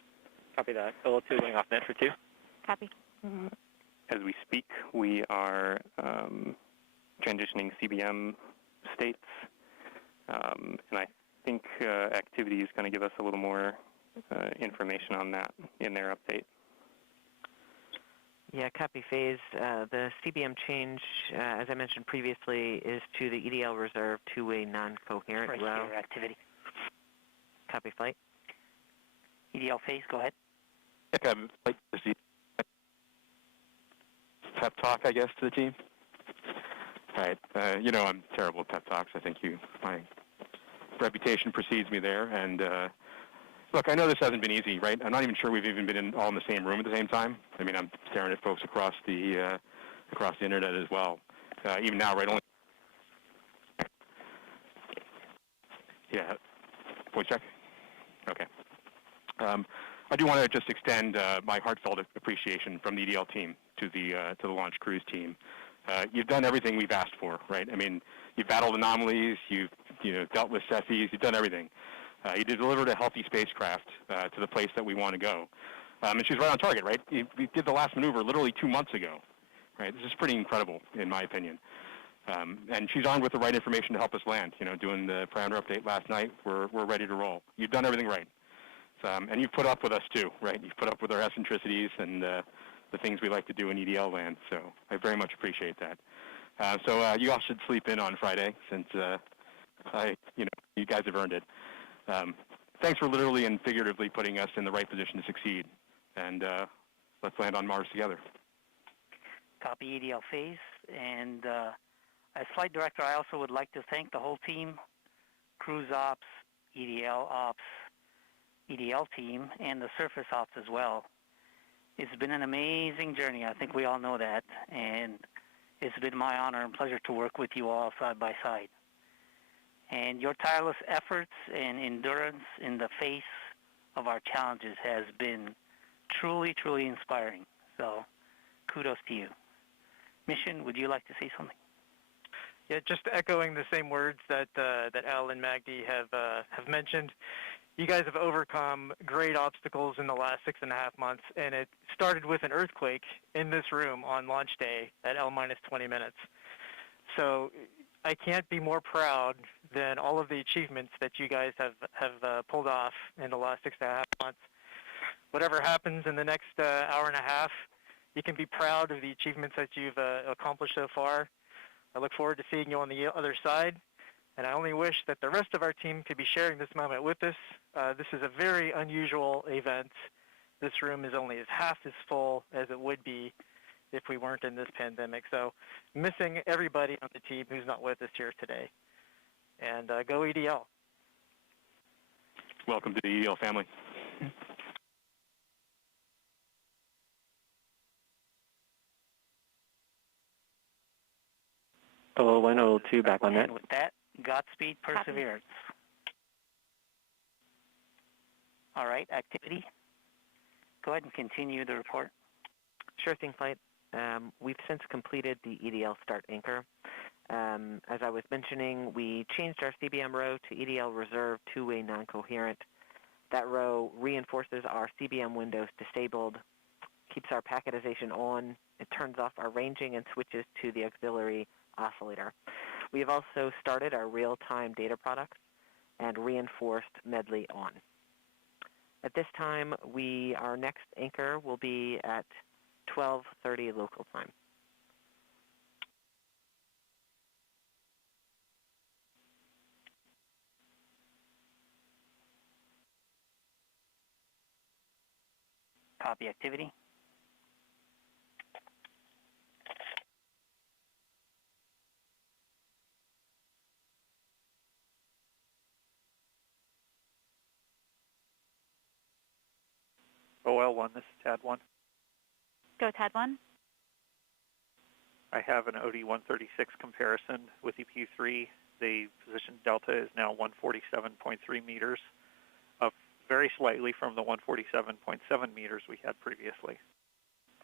Copy that. OL2 going off net for 2. Copy. As we speak, we are transitioning CBM states, and I think activity is going to give us a little more information on that in their update. Yeah, copy phase. The CBM change, as I mentioned previously, is to the EDL reserve two-way non-coherent route. Activity. Copy flight. EDL phase, go ahead. Like pep talk, I guess, to the team. All right. I'm terrible at pep talks. I think my reputation precedes me there. And look, I know this hasn't been easy, right? I'm not even sure we've even been all in the same room at the same time. I mean, I'm staring at folks across the internet as well. Even now, right? Yeah. Voice check. Okay. I do want to just extend my heartfelt appreciation from the EDL team to the launch cruise team. You've done everything we've asked for, right? I mean, you've battled anomalies, you've dealt with Cephis, you've done everything. You delivered a healthy spacecraft to the place that we want to go, and she's right on target, right? We did the last maneuver literally 2 months ago, right? This is pretty incredible, in my opinion. And she's armed with the right information to help us land. Doing the parameter update last night, we're ready to roll. You've done everything right. And you've put up with us too, right? You've put up with our eccentricities and the things we like to do in EDL land. So I very much appreciate that. So you all should sleep in on Friday, since you guys have earned it. Thanks for literally and figuratively putting us in the right position to succeed. And let's land on Mars together. Copy EDL phase. And as flight director, I also would like to thank the whole team, cruise ops, EDL ops, EDL team, and the surface ops as well. It's been an amazing journey. I think we all know that. And it's been my honor and pleasure to work with you all side by side. And your tireless efforts and endurance in the face of our challenges has been truly, truly inspiring. So kudos to you. Mission, would you like to say something? Yeah, just echoing the same words that Al and Magdi have mentioned. You guys have overcome great obstacles in the last 6.5 months, and it started with an earthquake in this room on launch day at L-20 minutes. So I can't be more proud than all of the achievements that you guys have pulled off in the last 6.5 months. Whatever happens in the next hour and a half, you can be proud of the achievements that you've accomplished so far. I look forward to seeing you on the other side. And I only wish that the rest of our team could be sharing this moment with us. This is a very unusual event. This room is only half as full as it would be if we weren't in this pandemic. So missing everybody on the team who's not with us here today. And go EDL. Welcome to the EDL family. OL1, OL2, back on net. And with that, Godspeed, Perseverance. All right, activity. Go ahead and continue the report. Sure thing, Flight. We've since completed the EDL Start Anchor. As I was mentioning, we changed our CBM row to EDL Reserve two-way non-coherent. That row reinforces our CBM windows disabled, keeps our packetization on, it turns off our ranging and switches to the auxiliary oscillator. We have also started our real-time data products and reinforced Medley on. At this time, our next anchor will be at 12:30 local time. Copy activity. OL1, this is TAD1. Go TAD1. I have an OD136 comparison with EP3. The position delta is now 147.3 meters, up very slightly from the 147.7 meters we had previously.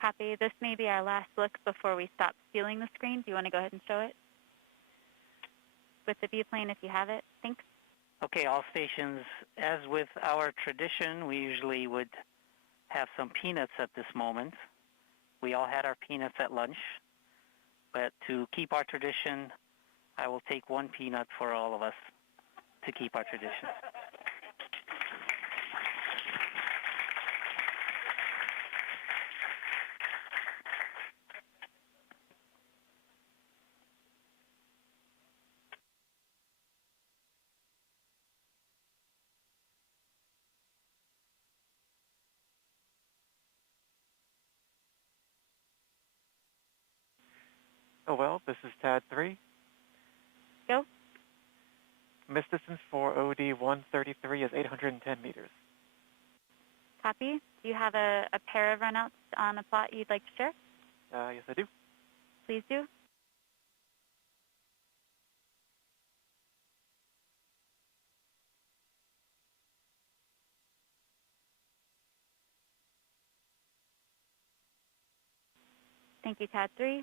Copy. This may be our last look before we stop stealing the screen. Do you want to go ahead and show it? With the viewplane, if you have it. Thanks. Okay, all stations, as with our tradition, we usually would have some peanuts at this moment. We all had our peanuts at lunch, but to keep our tradition, I will take one peanut for all of us to keep our tradition. Oh, well, this is TAD3. Go. Miss distance for OD133 is 810 meters. Copy. Do you have a pair of runouts on a plot you'd like to share? Yes, I do. Please do. Thank you, TAD3.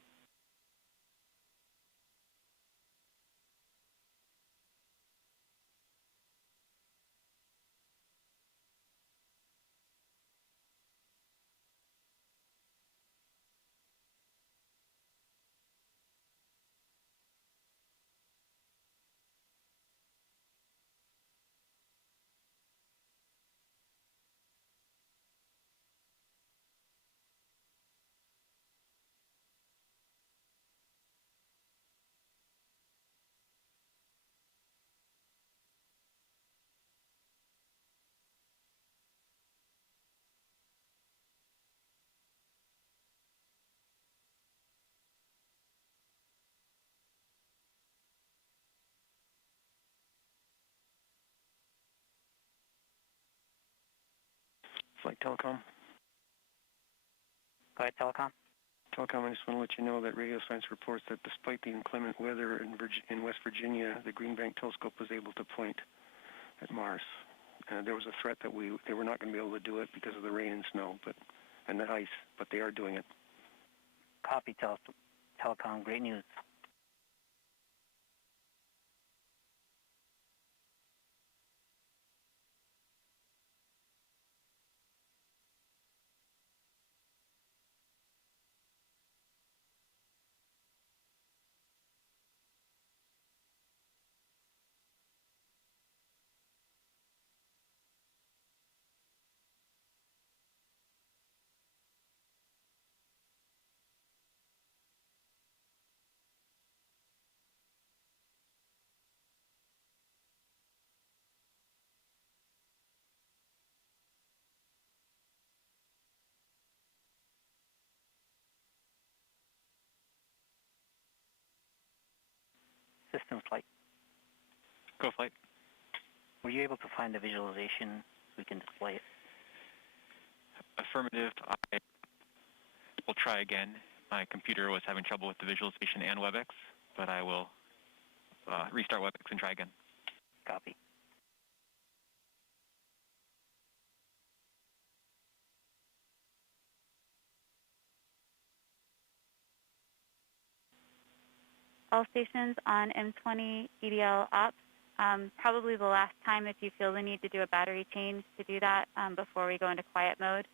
Flight Telecom. Go ahead, Telecom. Telecom, I just want to let you know that radio science reports that despite the inclement weather in West Virginia, the Green Bank telescope was able to point at Mars. There was a threat that they were not going to be able to do it because of the rain and snow and the ice, but they are doing it. Copy, Telecom. Great news. System flight. Go flight. Were you able to find the visualization so we can display it? Affirmative. I will try again. My computer was having trouble with the visualization and WebEx, but I will restart WebEx and try again. Copy. All stations on M20 EDL ops. Probably the last time if you feel the need to do a battery change to do that before we go into quiet mode.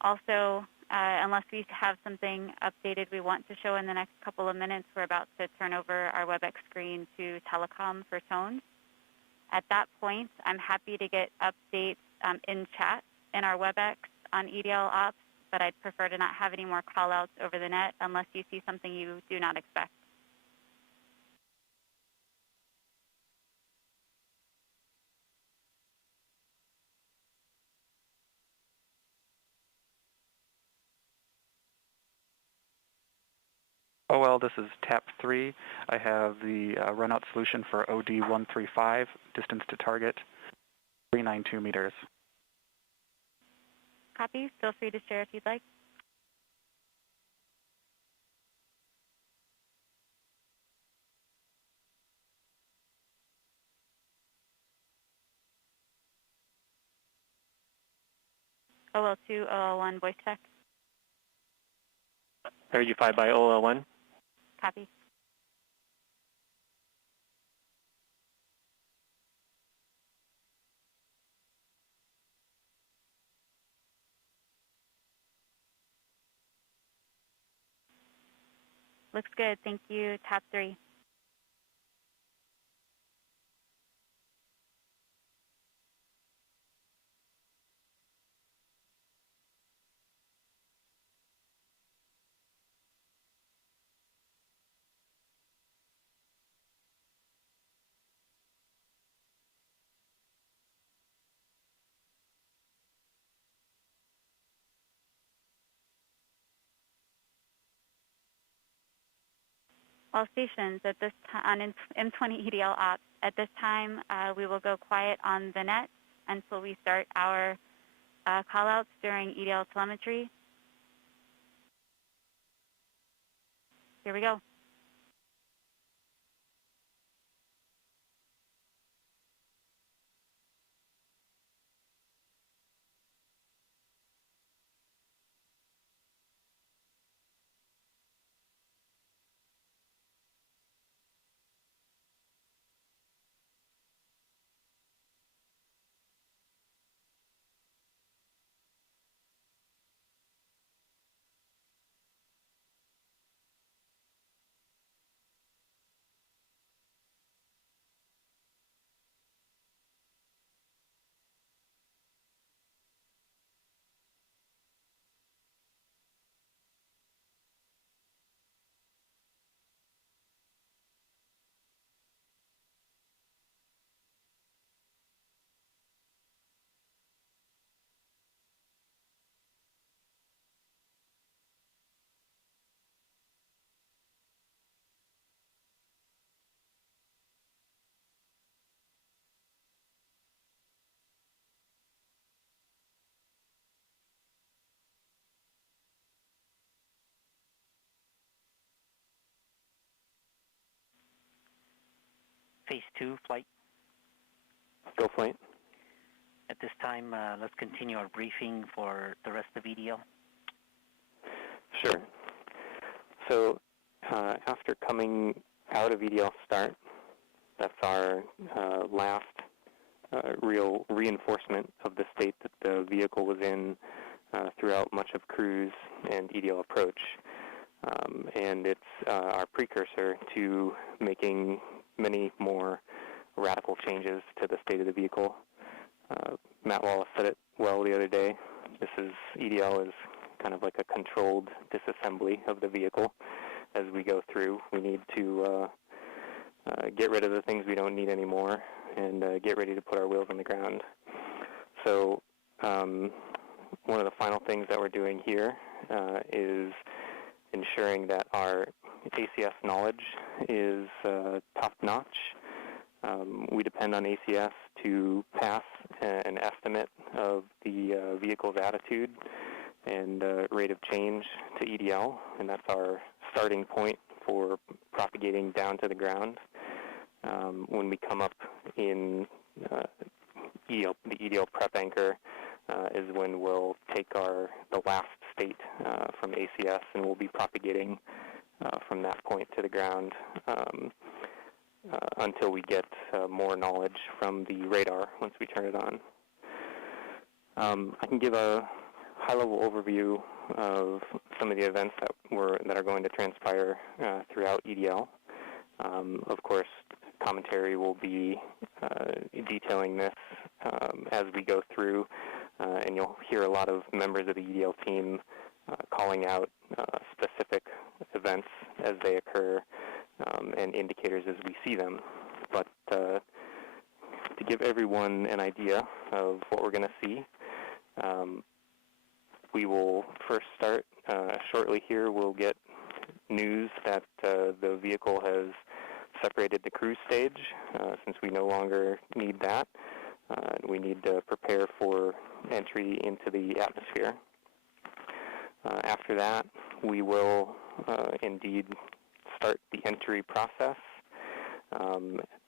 Also, unless we have something updated we want to show in the next couple of minutes, we're about to turn over our WebEx screen to Telecom for tones. At that point, I'm happy to get updates in chat in our WebEx on EDL ops, but I'd prefer to not have any more call-outs over the net unless you see something you do not expect. OL, this is TAP 3. I have the runout solution for OD135, distance to target, 392 meters. Copy. Feel free to share if you'd like. OL2, OL1, voice check. Heard you 5 by OL1. Copy. Looks good. Thank you. TAP 3. All stations at this on M20 EDL ops. At this time, we will go quiet on the net until we start our callouts during EDL telemetry. Here we go. Phase 2 flight. Go flight. At this time, let's continue our briefing for the rest of EDL. Sure. So after coming out of EDL start, that's our last real reinforcement of the state that the vehicle was in throughout much of cruise and EDL approach. And it's our precursor to making many more radical changes to the state of the vehicle. Matt Wallace said it well the other day. This is EDL is kind of like a controlled disassembly of the vehicle. As we go through, we need to get rid of the things we don't need anymore and get ready to put our wheels on the ground. So one of the final things that we're doing here is ensuring that our ACS knowledge is top-notch. We depend on ACS to pass an estimate of the vehicle's attitude and rate of change to EDL, and that's our starting point for propagating down to the ground. When we come up in the Edl Prep Anchor is when we'll take the last state from ACS, and we'll be propagating from that point to the ground until we get more knowledge from the radar once we turn it on. I can give a high-level overview of some of the events that are going to transpire throughout EDL. Of course, commentary will be detailing this as we go through, and you'll hear a lot of members of the EDL team calling out specific events as they occur and indicators as we see them. But to give everyone an idea of what we're going to see, we will first start shortly here. We'll get news that the vehicle has separated the cruise stage since we no longer need that. We need to prepare for entry into the atmosphere. After that, we will indeed start the entry process. At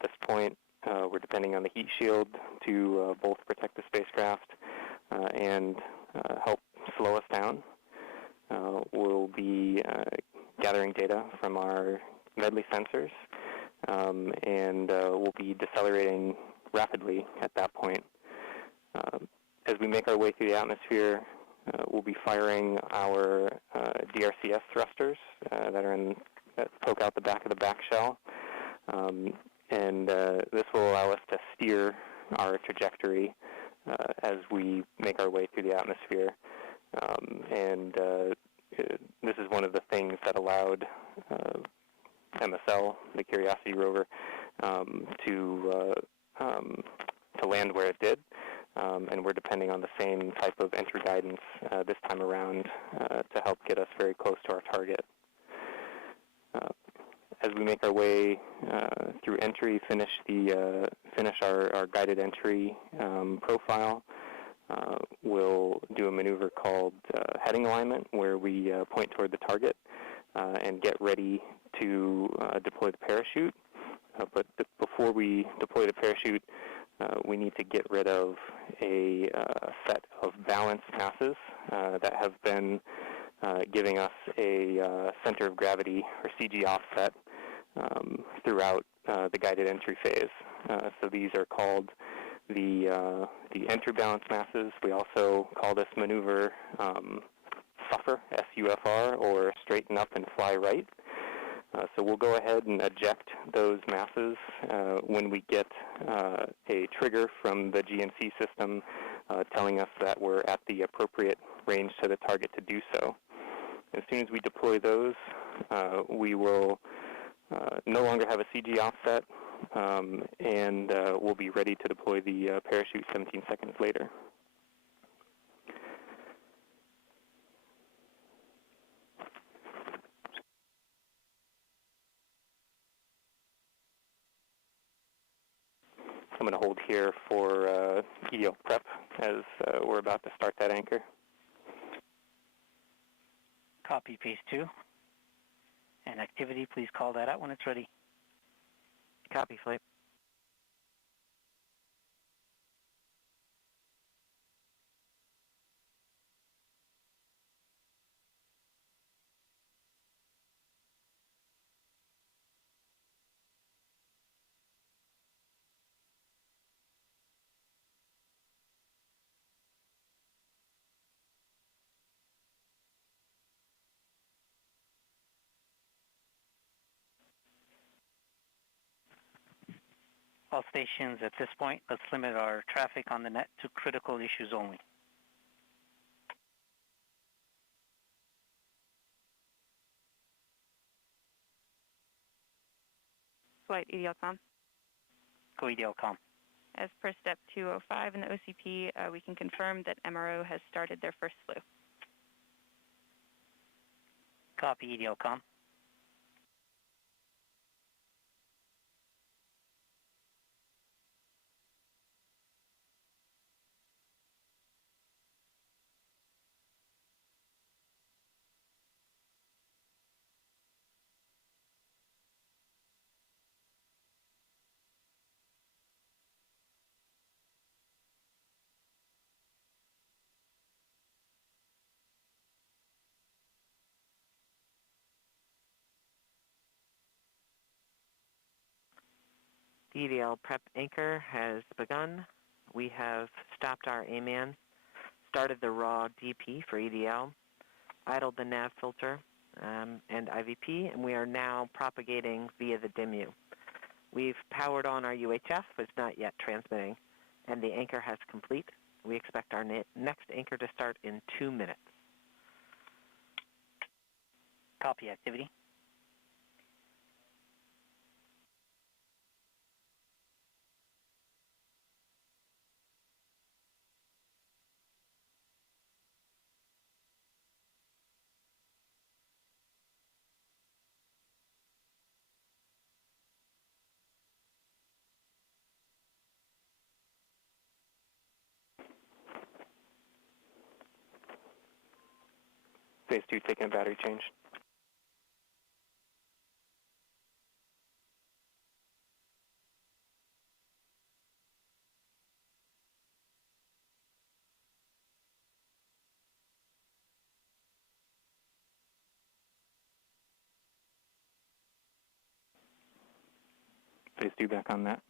this point, we're depending on the heat shield to both protect the spacecraft and help slow us down. We'll be gathering data from our medley sensors, and we'll be decelerating rapidly at that point. As we make our way through the atmosphere, we'll be firing our DRCS thrusters that poke out the back of the back shell, and this will allow us to steer our trajectory as we make our way through the atmosphere. This is one of the things that allowed MSL, the Curiosity rover, to land where it did, and we're depending on the same type of entry guidance this time around to help get us very close to our target. As we make our way through entry, finish our guided entry profile, we'll do a maneuver called heading alignment, where we point toward the target and get ready to deploy the parachute. But before we deploy the parachute, we need to get rid of a set of balance masses that have been giving us a center of gravity, or CG offset, throughout the guided entry phase. So these are called the entry balance masses. We also call this maneuver SUFR, S-U-F-R, or straighten up and fly right. So we'll go ahead and eject those masses when we get a trigger from the GNC system telling us that we're at the appropriate range to the target to do so. As soon as we deploy those, we will no longer have a CG offset, and we'll be ready to deploy the parachute 17 seconds later. I'm going to hold here for EDL prep as we're about to start that anchor. Copy phase 2. And activity, please call that out when it's ready. Copy, Flight. All stations at this point, let's limit our traffic on the net to critical issues only. Flight EDLCom. Go EDLCom. As per step 205 in the OCP, we can confirm that MRO has started their first flu. Copy EDLCom. Edl Prep Anchor has begun. We have stopped our AMAN, started the raw DP for EDL, idled the nav filter and IVP, and we are now propagating via the DIMU. We've powered on our UHF, it's not yet transmitting, and the anchor has complete. We expect our next anchor to start in 2 minutes. Copy activity. Phase 2 taking a battery change. Phase 2 back on that.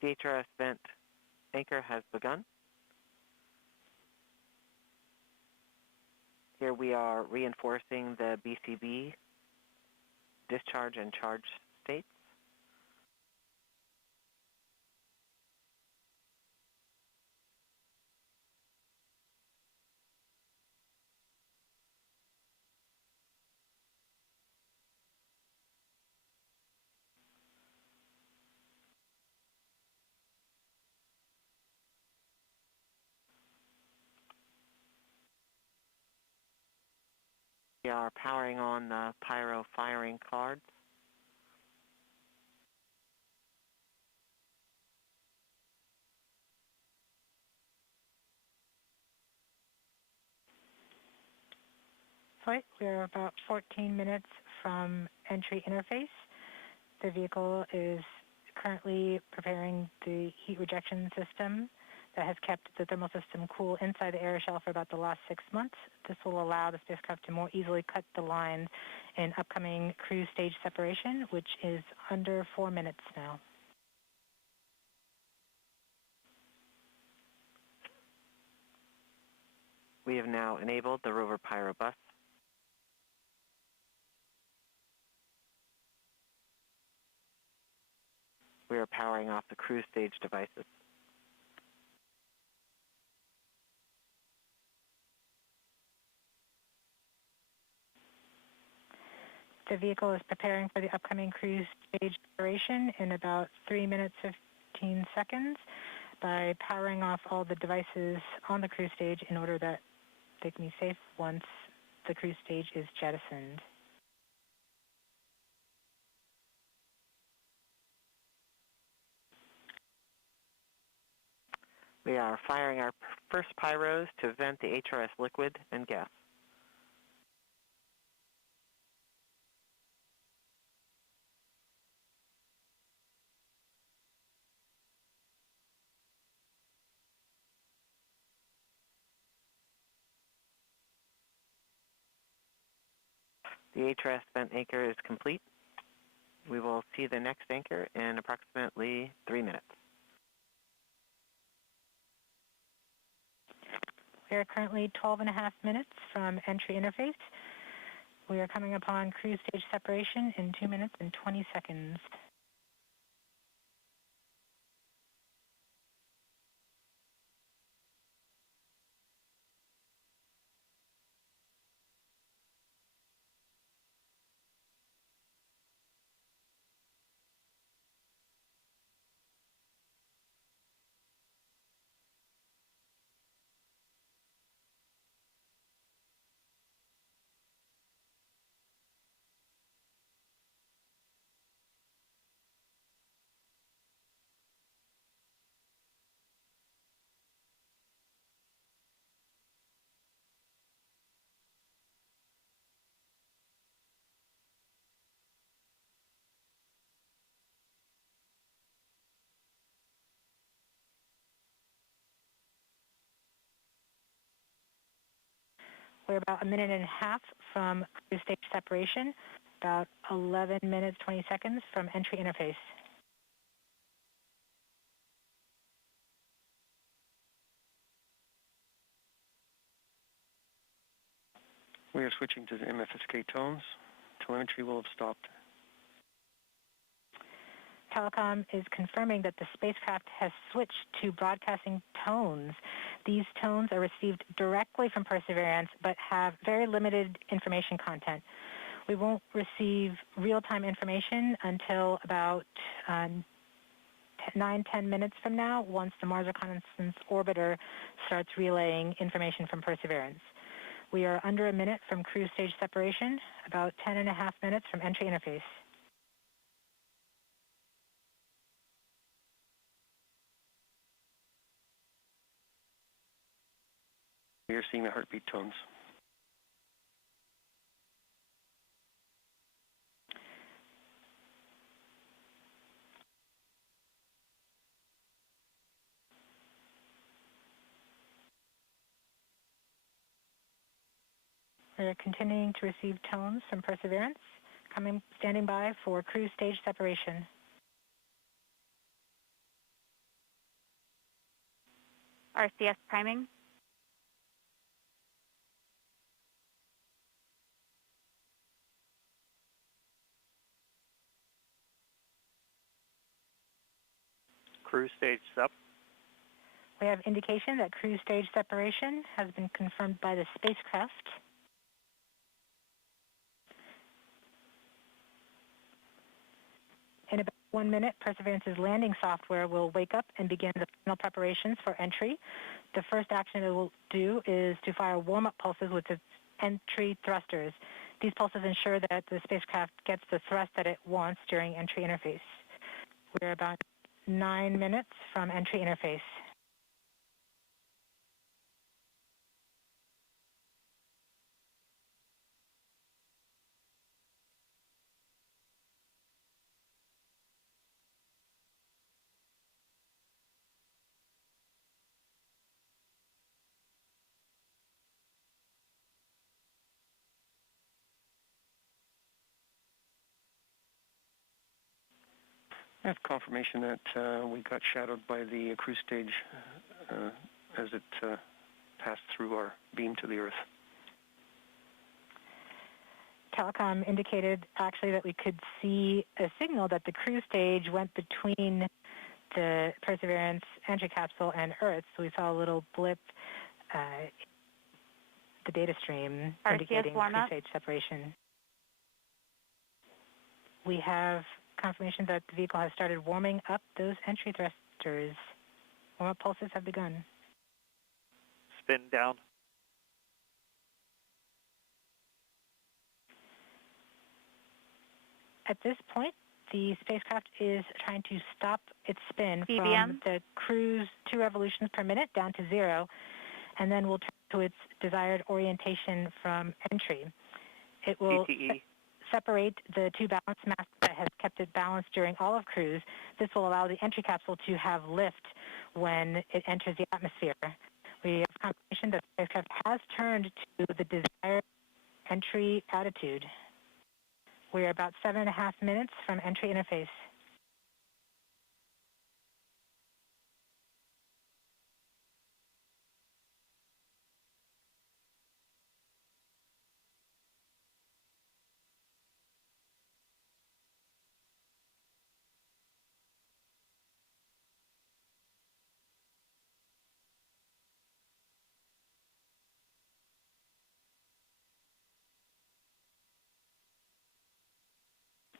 The HRS vent anchor has begun. Here we are reinforcing the BCB discharge and charge states. We are powering on the pyro firing cards. Flight, we're about 14 minutes from entry interface. The vehicle is currently preparing the heat rejection system that has kept the thermal system cool inside the aeroshell for about the last 6 months. This will allow the spacecraft to more easily cut the lines in upcoming cruise stage separation, which is under 4 minutes now. We have now enabled the Rover Pyro bus. We are powering off the cruise stage devices. The vehicle is preparing for the upcoming cruise stage separation in about 3 minutes, 15 seconds by powering off all the devices on the cruise stage in order that they can be safe once the cruise stage is jettisoned. We are firing our first pyros to vent the HRS liquid and gas. The HRS vent anchor is complete. We will see the next anchor in approximately 3 minutes. We are currently 12.5 minutes from entry interface. We are coming upon cruise stage separation in 2 minutes and 20 seconds. We're about a minute and a half from cruise stage separation, about 11 minutes, 20 seconds from entry interface. We are switching to the MFSK tones. Telemetry will have stopped. Telecom is confirming that the spacecraft has switched to broadcasting tones. These tones are received directly from Perseverance, but have very limited information content. We won't receive real-time information until about 9-10 minutes from now, once the Mars Reconnaissance Orbiter starts relaying information from Perseverance. We are under a minute from cruise stage separation, about 10.5 minutes from entry interface. We are seeing the heartbeat tones. We are continuing to receive tones from Perseverance, standing by for cruise stage separation. RCS priming. Cruise stage sep. We have indication that cruise stage separation has been confirmed by the spacecraft. In about 1 minute, Perseverance's landing software will wake up and begin the final preparations for entry. The first action it will do is to fire warm-up pulses with its entry thrusters. These pulses ensure that the spacecraft gets the thrust that it wants during entry interface. We're about 9 minutes from entry interface. I have confirmation that we got shadowed by the cruise stage as it passed through our beam to the Earth. Telecom indicated actually that we could see a signal that the cruise stage went between the Perseverance entry capsule and Earth. So we saw a little blip, the data stream indicating cruise stage separation. We have confirmation that the vehicle has started warming up those entry thrusters. Warm-up pulses have begun. Spin down. At this point, the spacecraft is trying to stop its spin CBM. from the cruise 2 revolutions per minute down to 0, and then will turn to its desired orientation from entry. It will separate the 2 balance masks that has kept it balanced during all of cruise. This will allow the entry capsule to have lift when it enters the atmosphere. We have confirmation that the spacecraft has turned to the desired entry attitude. We are about 7.5 minutes from entry interface.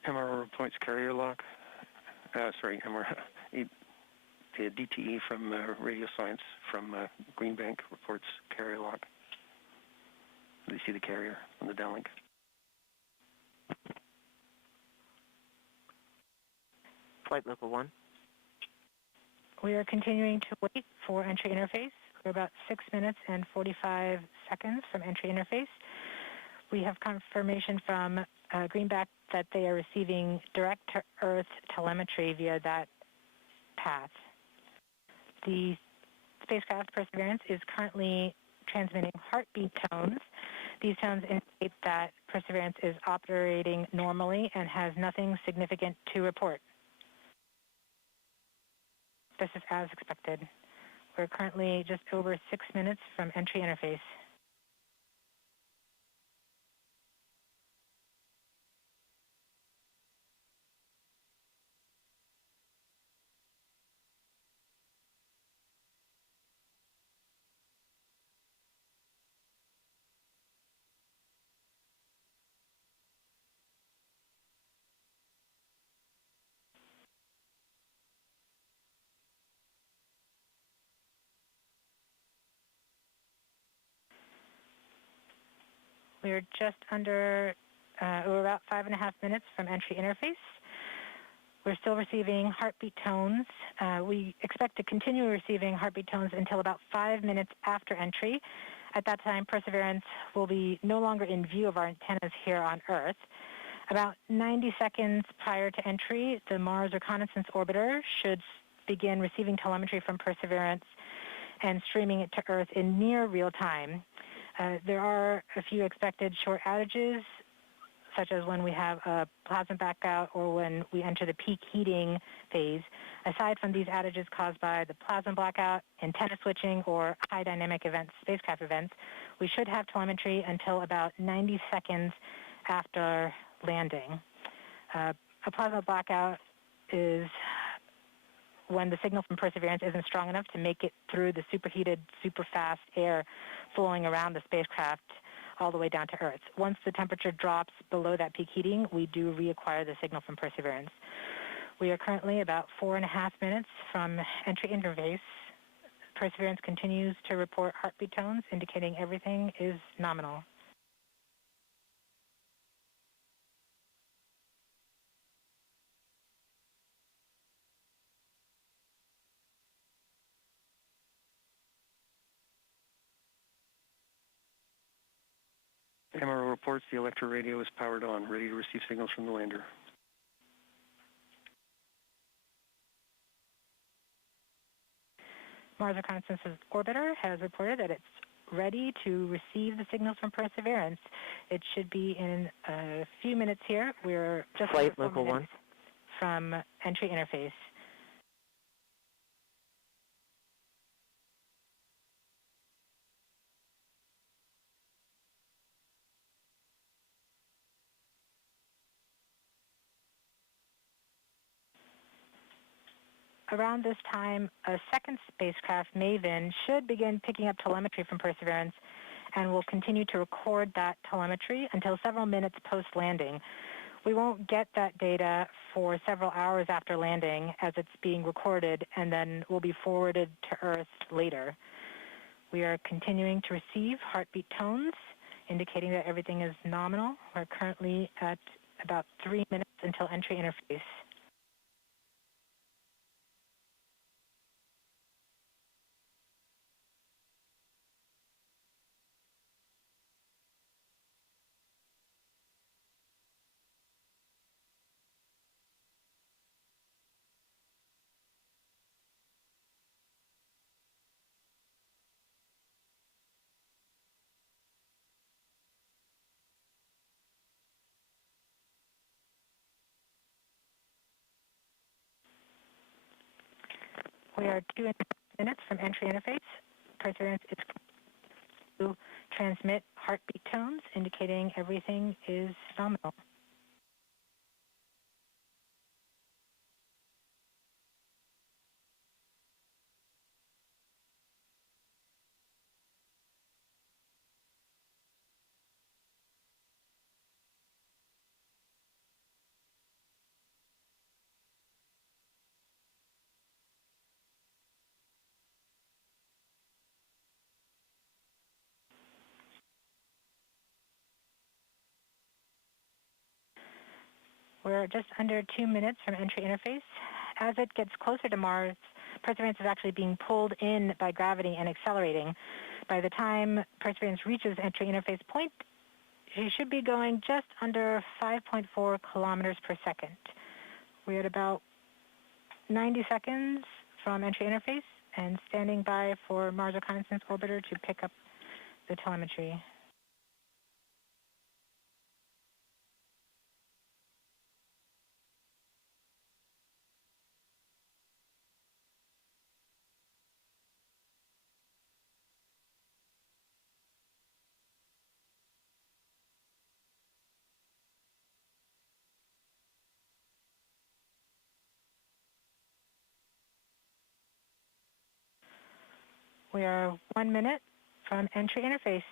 MRO reports carrier lock. The DTE from Radio Science from Green Bank reports carrier lock. You see the carrier on the downlink. Flight Level 1. We are continuing to wait for entry interface. We're about 6 minutes and 45 seconds from entry interface. We have confirmation from Greenback that they are receiving direct-to-Earth telemetry via that path. The spacecraft Perseverance is currently transmitting heartbeat tones. These tones indicate that Perseverance is operating normally and has nothing significant to report. This is as expected. We're currently just over 6 minutes from entry interface. We're just under, we're about 5.5 minutes from entry interface. We're still receiving heartbeat tones. We expect to continue receiving heartbeat tones until about 5 minutes after entry. At that time, Perseverance will be no longer in view of our antennas here on Earth. About 90 seconds prior to entry, the Mars Reconnaissance Orbiter should begin receiving telemetry from Perseverance and streaming it to Earth in near real time. There are a few expected short outages, such as when we have a plasma blackout or when we enter the peak heating phase. Aside from these outages caused by the plasma blackout, antenna switching, or high dynamic events, spacecraft events, we should have telemetry until about 90 seconds after landing. A plasma blackout is when the signal from Perseverance isn't strong enough to make it through the superheated, super fast air flowing around the spacecraft all the way down to Earth. Once the temperature drops below that peak heating, we do reacquire the signal from Perseverance. We are currently about 4.5 minutes from entry interface. Perseverance continues to report heartbeat tones, indicating everything is nominal. MRO reports the electro radio is powered on, ready to receive signals from the lander. Mars Reconnaissance Orbiter has reported that it's ready to receive the signals from Perseverance. It should be in a few minutes here. We're just Flight Local 1 from entry interface. Around this time, a second spacecraft, MAVEN, should begin picking up telemetry from Perseverance and will continue to record that telemetry until several minutes post-landing. We won't get that data for several hours after landing as it's being recorded and then will be forwarded to Earth later. We are continuing to receive heartbeat tones, indicating that everything is nominal. We're currently at about 3 minutes until entry interface. We are 2 minutes from entry interface. Perseverance is to transmit heartbeat tones, indicating everything is nominal. We're just under 2 minutes from entry interface. As it gets closer to Mars, Perseverance is actually being pulled in by gravity and accelerating. By the time Perseverance reaches entry interface point, she should be going just under 5.4 kilometers per second. We're at about 90 seconds from entry interface and standing by for Mars Reconnaissance Orbiter to pick up the telemetry. We are 1 minute from entry interface.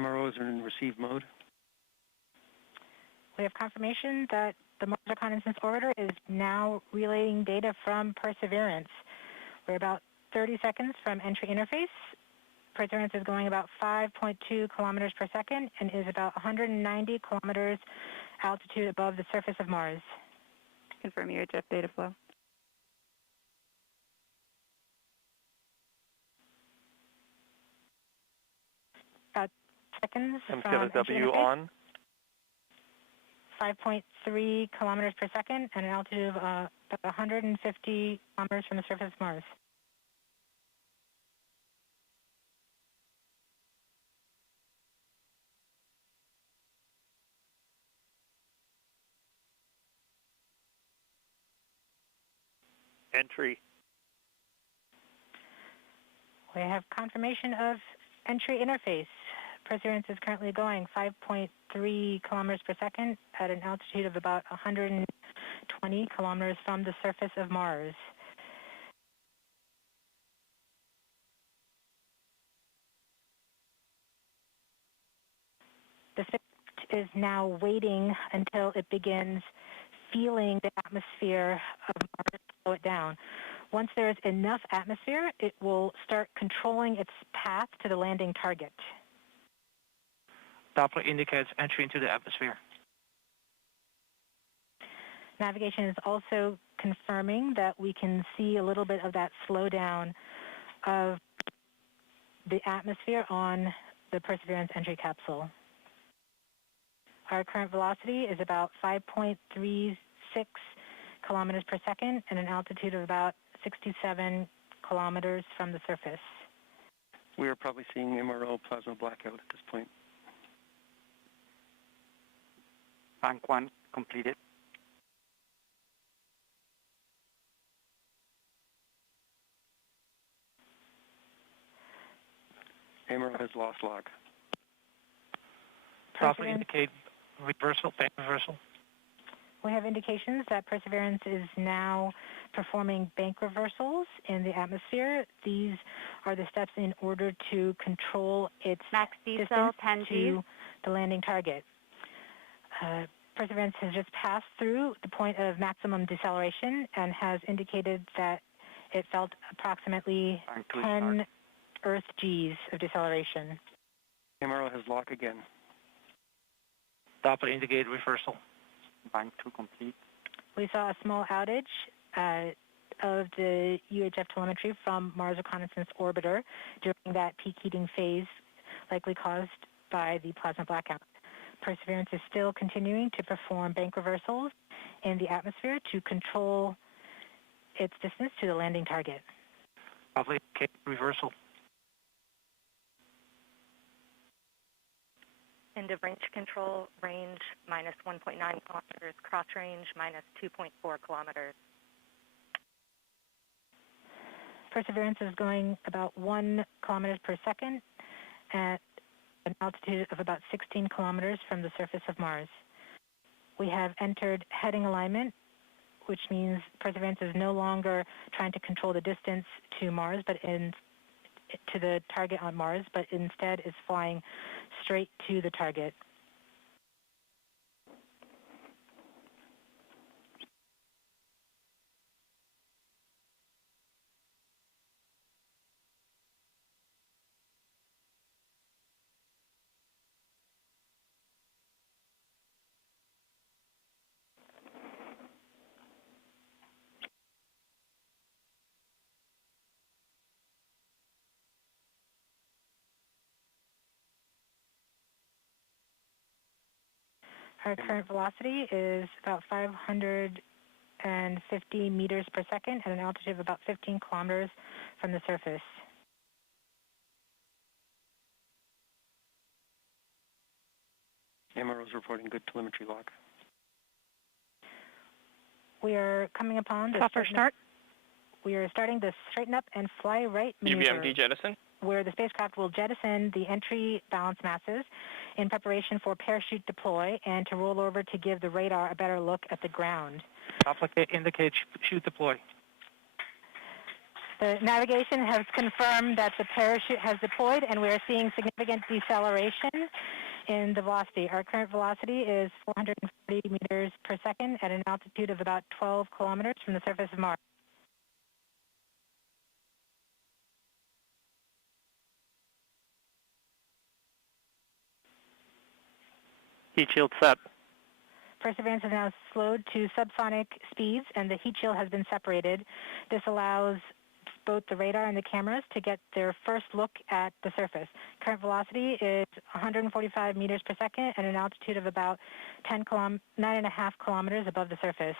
MRO is in receive mode. We have confirmation that the Mars Reconnaissance Orbiter is now relaying data from Perseverance. We're about 30 seconds from entry interface. Perseverance is going about 5.2 kilometers per second and is about 190 kilometers altitude above the surface of Mars. Confirm UHF data flow. About seconds from MTLW on. 5.3 kilometers per second and an altitude of about 150 kilometers from the surface of Mars. Entry. We have confirmation of entry interface. Perseverance is currently going 5.3 kilometers per second at an altitude of about 120 kilometers from the surface of Mars. The spacecraft is now waiting until it begins feeling the atmosphere of Mars slow it down. Once there is enough atmosphere, it will start controlling its path to the landing target. Doppler indicates entry into the atmosphere. Navigation is also confirming that we can see a little bit of that slowdown of the atmosphere on the Perseverance entry capsule. Our current velocity is about 5.36 kilometers per second and an altitude of about 67 kilometers from the surface. We are probably seeing MRO plasma blackout at this point. Bank 1 completed. MRO has lost log. Doppler indicate reversal, bank reversal. We have indications that Perseverance is now performing bank reversals in the atmosphere. These are the steps in order to control its distance to the landing target. Perseverance has just passed through the point of maximum deceleration and has indicated that it felt approximately 10 Earth Gs of deceleration. MRO has lock again. Doppler indicate reversal. Bank 2 complete. We saw a small outage of the UHF telemetry from Mars Reconnaissance Orbiter during that peak heating phase, likely caused by the plasma blackout. Perseverance is still continuing to perform bank reversals in the atmosphere to control its distance to the landing target. Doppler indicate reversal. End of range control, range minus 1.9 kilometers, cross range minus 2.4 kilometers. Perseverance is going about 1 kilometers per second at an altitude of about 16 kilometers from the surface of Mars. We have entered heading alignment, which means Perseverance is no longer trying to control the distance to Mars, but to the target on Mars, but instead is flying straight to the target. Our current velocity is about 550 meters per second at an altitude of about 15 kilometers from the surface. MRO is reporting good telemetry log. We are coming upon the software start. We are starting the straighten up and fly right maneuver, UVMD jettison, where the spacecraft will jettison the entry balance masses in preparation for parachute deploy and to roll over to give the radar a better look at the ground. Indicate chute deploy. The navigation has confirmed that the parachute has deployed, and we are seeing significant deceleration in the velocity. Our current velocity is 440 meters per second at an altitude of about 12 kilometers from the surface of Mars. heat shield set. Perseverance is now slowed to subsonic speeds, and the heat shield has been separated. This allows both the radar and the cameras to get their first look at the surface. Current velocity is 145 meters per second at an altitude of about 9.5 kilometers above the surface.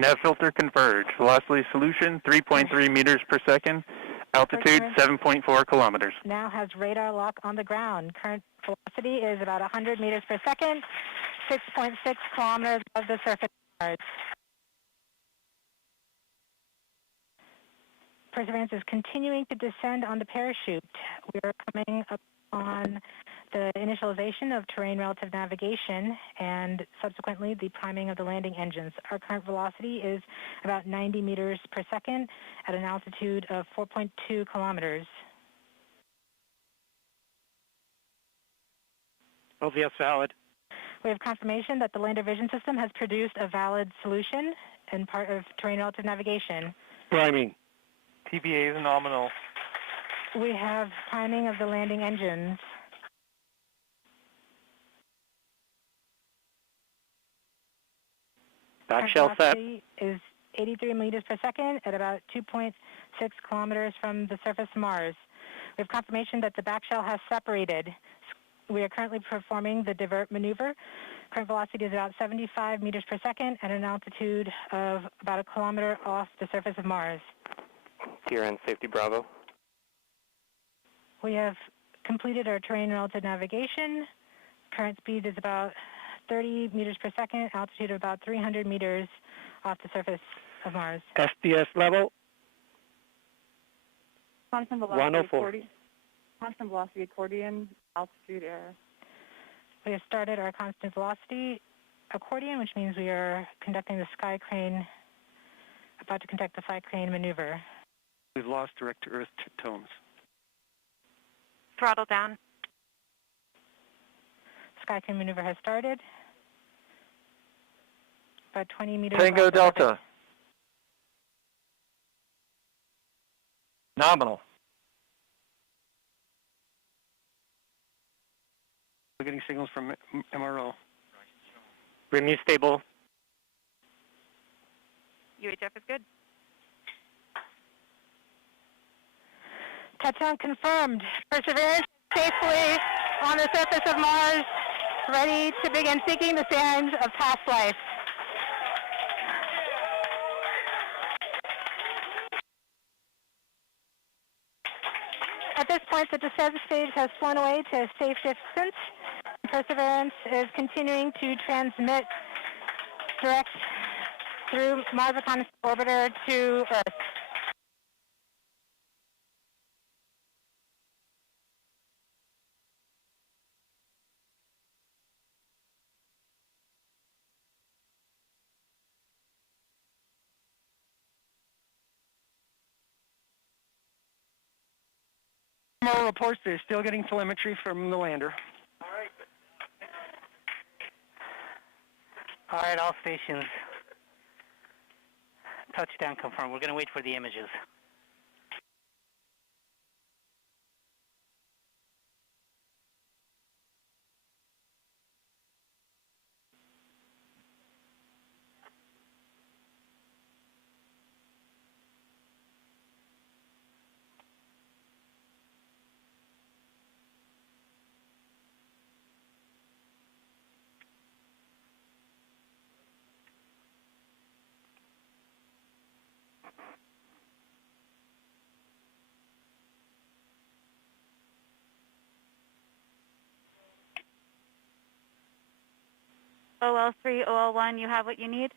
Nav filter converge. Velocity solution 3.3 meters per second. Altitude 7.4 kilometers. Now has radar lock on the ground. Current velocity is about 100 meters per second, 6.6 kilometers above the surface of Mars. Perseverance is continuing to descend on the parachute. We are coming up on the initialization of terrain relative navigation and subsequently the priming of the landing engines. Our current velocity is about 90 meters per second at an altitude of 4.2 kilometers. LVS valid. We have confirmation that the lander vision system has produced a valid solution and part of terrain relative navigation. Priming. TBA is nominal. We have priming of the landing engines. Back shell set. Is 83 meters per second at about 2.6 kilometers from the surface of Mars. We have confirmation that the back shell has separated. We are currently performing the divert maneuver. Current velocity is about 75 meters per second at an altitude of about a kilometer off the surface of Mars. TRN Safety Bravo. We have completed our terrain relative navigation. Current speed is about 30 meters per second, altitude of about 300 meters off the surface of Mars. SDS level. Constant velocity 104. Constant velocity accordion, altitude air. We have started our constant velocity accordion, which means we are conducting the sky crane, about to conduct the sky crane maneuver. We've lost direct to Earth tones. Throttle down. Sky crane maneuver has started. About 20 meters. Tango left Delta. Nominal. We're getting signals from MRO. Remu stable. UHF is good. Touchdown confirmed. Perseverance safely on the surface of Mars, ready to begin seeking the signs of past life. At this point, the descent stage has flown away to a safe distance. Perseverance is continuing to transmit direct through Mars Reconnaissance Orbiter to Earth. MRO reports they're still getting telemetry from the lander. All right, all stations. Touchdown confirmed. We're going to wait for the images. OL3, OL1, you have what you need?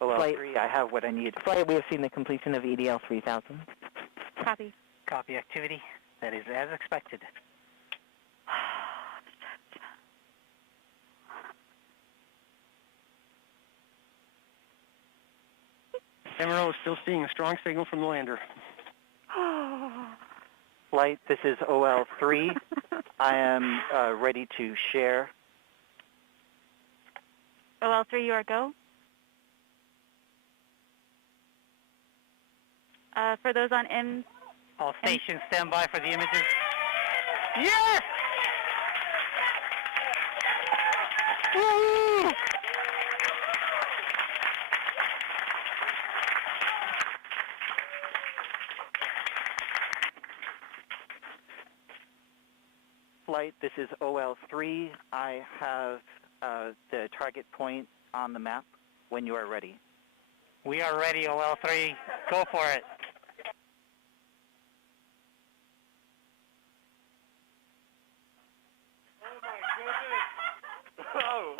OL3, I have what I need. Flight, we have seen the completion of EDL 3000. Copy. Copy activity. That is as expected. MRO is still seeing a strong signal from the lander. Flight, this is OL3. I am ready to share. OL3, you are go. For those on M... All stations stand by for the images. Yes! Woo! Flight, this is OL3. I have the target point on the map when you are ready. We are ready, OL3. Go for it. Oh.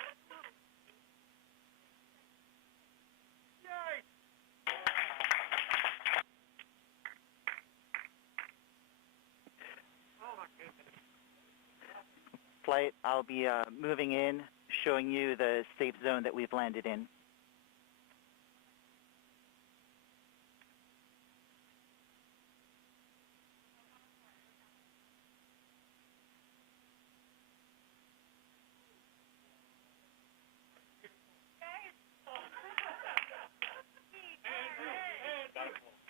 Flight, I'll be moving in, showing you the safe zone that we've landed in.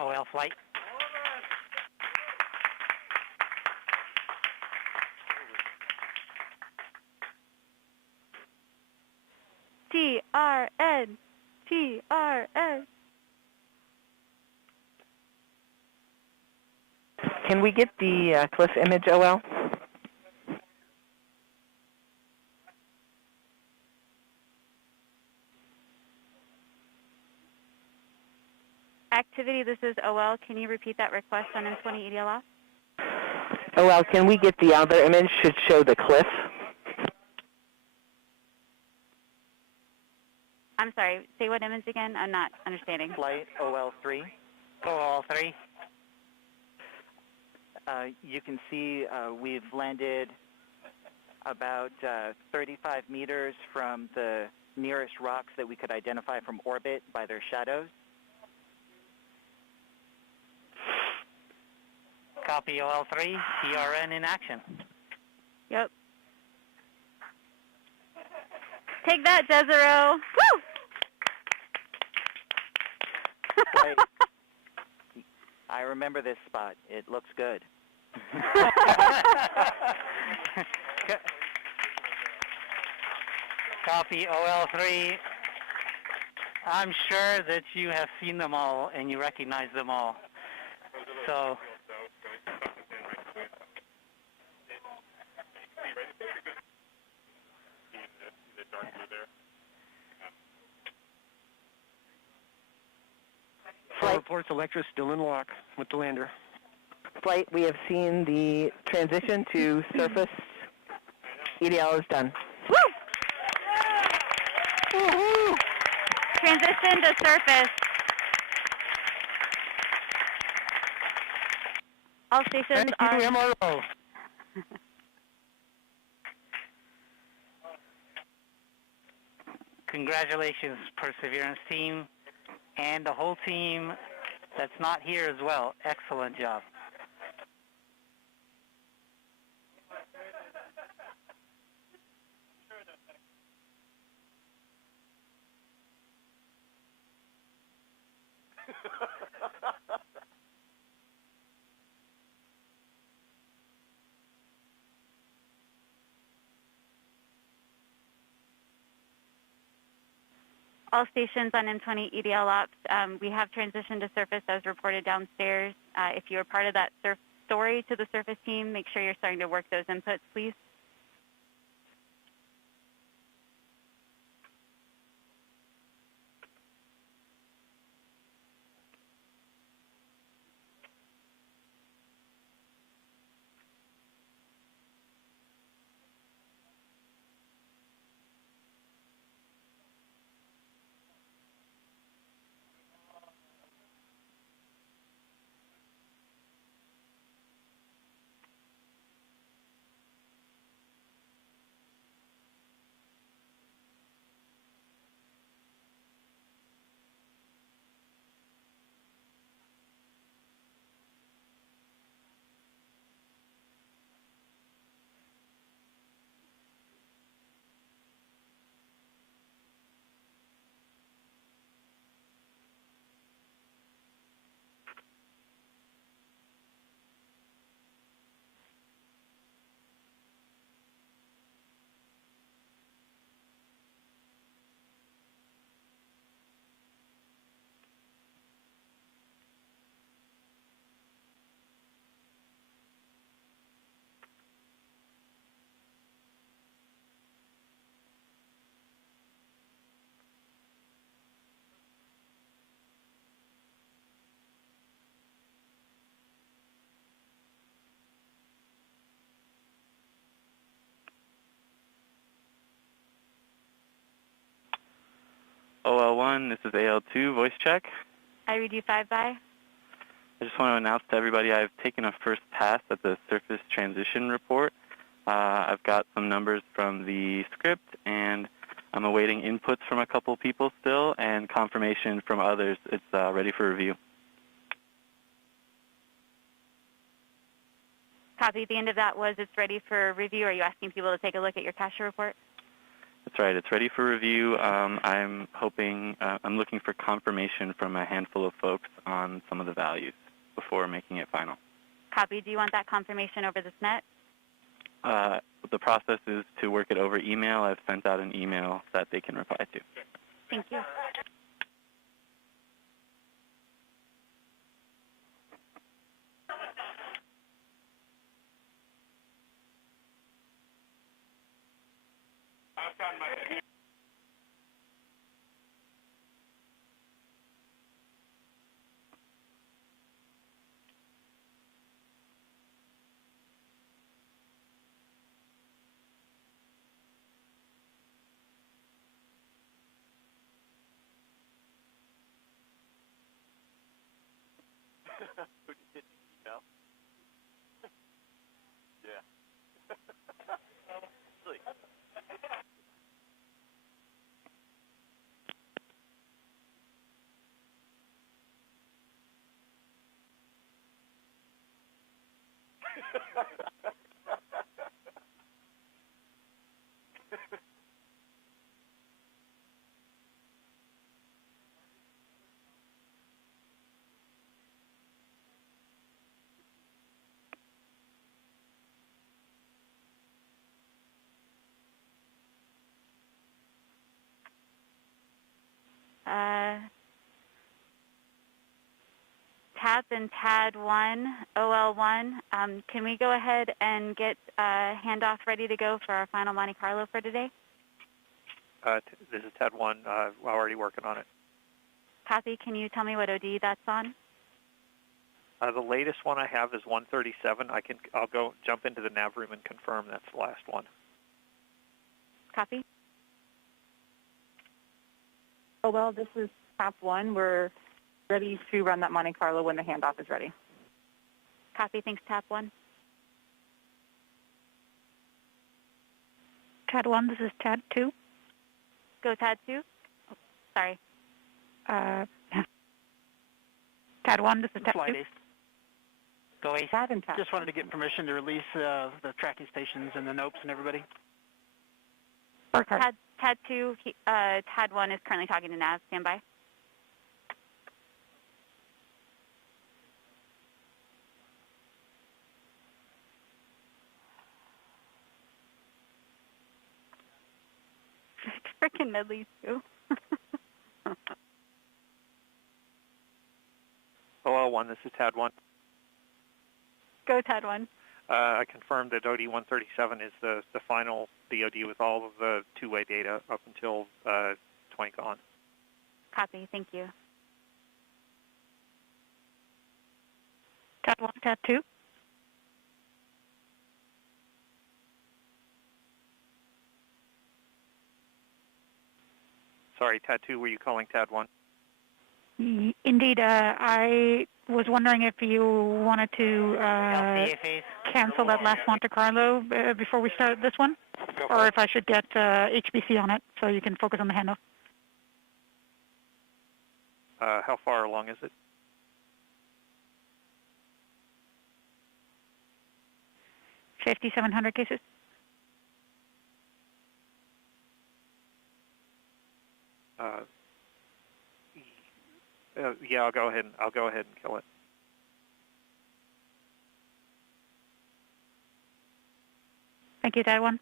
OL flight. TRN. TRN. Can we get the cliff image, OL? Activity, this is OL. Can you repeat that request on M20 EDL off? OL, can we get the other image? Should show the cliff. I'm sorry, say what image again? I'm not understanding. Flight OL3. OL3. You can see we've landed about 35 meters from the nearest rocks that we could identify from orbit by their shadows. Copy OL3. TRN in action. Yep. Take that, Desero. Woo! Flight. I remember this spot. It looks good. Copy OL3. I'm sure that you have seen them all and you recognize them all. So, Flight reports Electra still in lock with the lander. Flight, we have seen the transition to surface. EDL is done. Woo! Woo-hoo! Transition to surface. All stations Thank you, are... MRO. congratulations, Perseverance team, and the whole team that's not here as well. Excellent job. All stations on M20 EDL ops, we have transitioned to surface as reported downstairs. If you are part of that story to the surface team, make sure you're starting to work those inputs, please. OL1, this is AL2, voice check. I read you 5 by. I just want to announce to everybody I've taken a first pass at the surface transition report. I've got some numbers from the script, and I'm awaiting inputs from a couple people still, and confirmation from others. It's ready for review. Copy. The end of that was it's ready for review. Are you asking people to take a look at your cache report? That's right. It's ready for review. I'm looking for confirmation from a handful of folks on some of the values before making it final. Copy. Do you want that confirmation over this net? The process is to work it over email. I've sent out an email that they can reply to. Thank you. Who did you email? Yeah. TAP and TAD1, OL1, can we go ahead and get handoff ready to go for our final Monte Carlo for today? This is TAD1. We're already working on it. Copy. Can you tell me what OD that's on? The latest one I have is 137. I'll go jump into the nav room and confirm that's the last one. Copy. Oh, well, this is TAP1. We're ready to run that Monte Carlo when the handoff is ready. Copy. Thanks, TAP1. TAD1, this is TAD2. Go TAD2. Oh, sorry. TAD1, this is TAD2. Flight Ace. Go Ace. TAD and TAD. Just wanted to get permission to release the tracking stations and the NOPEs and everybody. TAD2, TAD1 is currently talking to nav. Stand by. Frickin' Medley too. OL1, this is TAD1. Go TAD1. I confirmed that OD137 is the final DOD with all of the two-way data up until 20 gone. Copy. Thank you. TAD1, TAD2. Sorry, TAD2, were you calling TAD1? Indeed. I was wondering if you wanted to cancel that last Monte Carlo before we start this one, or if I should get HBC on it so you can focus on the handoff. How far along is it? $5,700 cases. Yeah, I'll go ahead and kill it. Thank you, TAD1.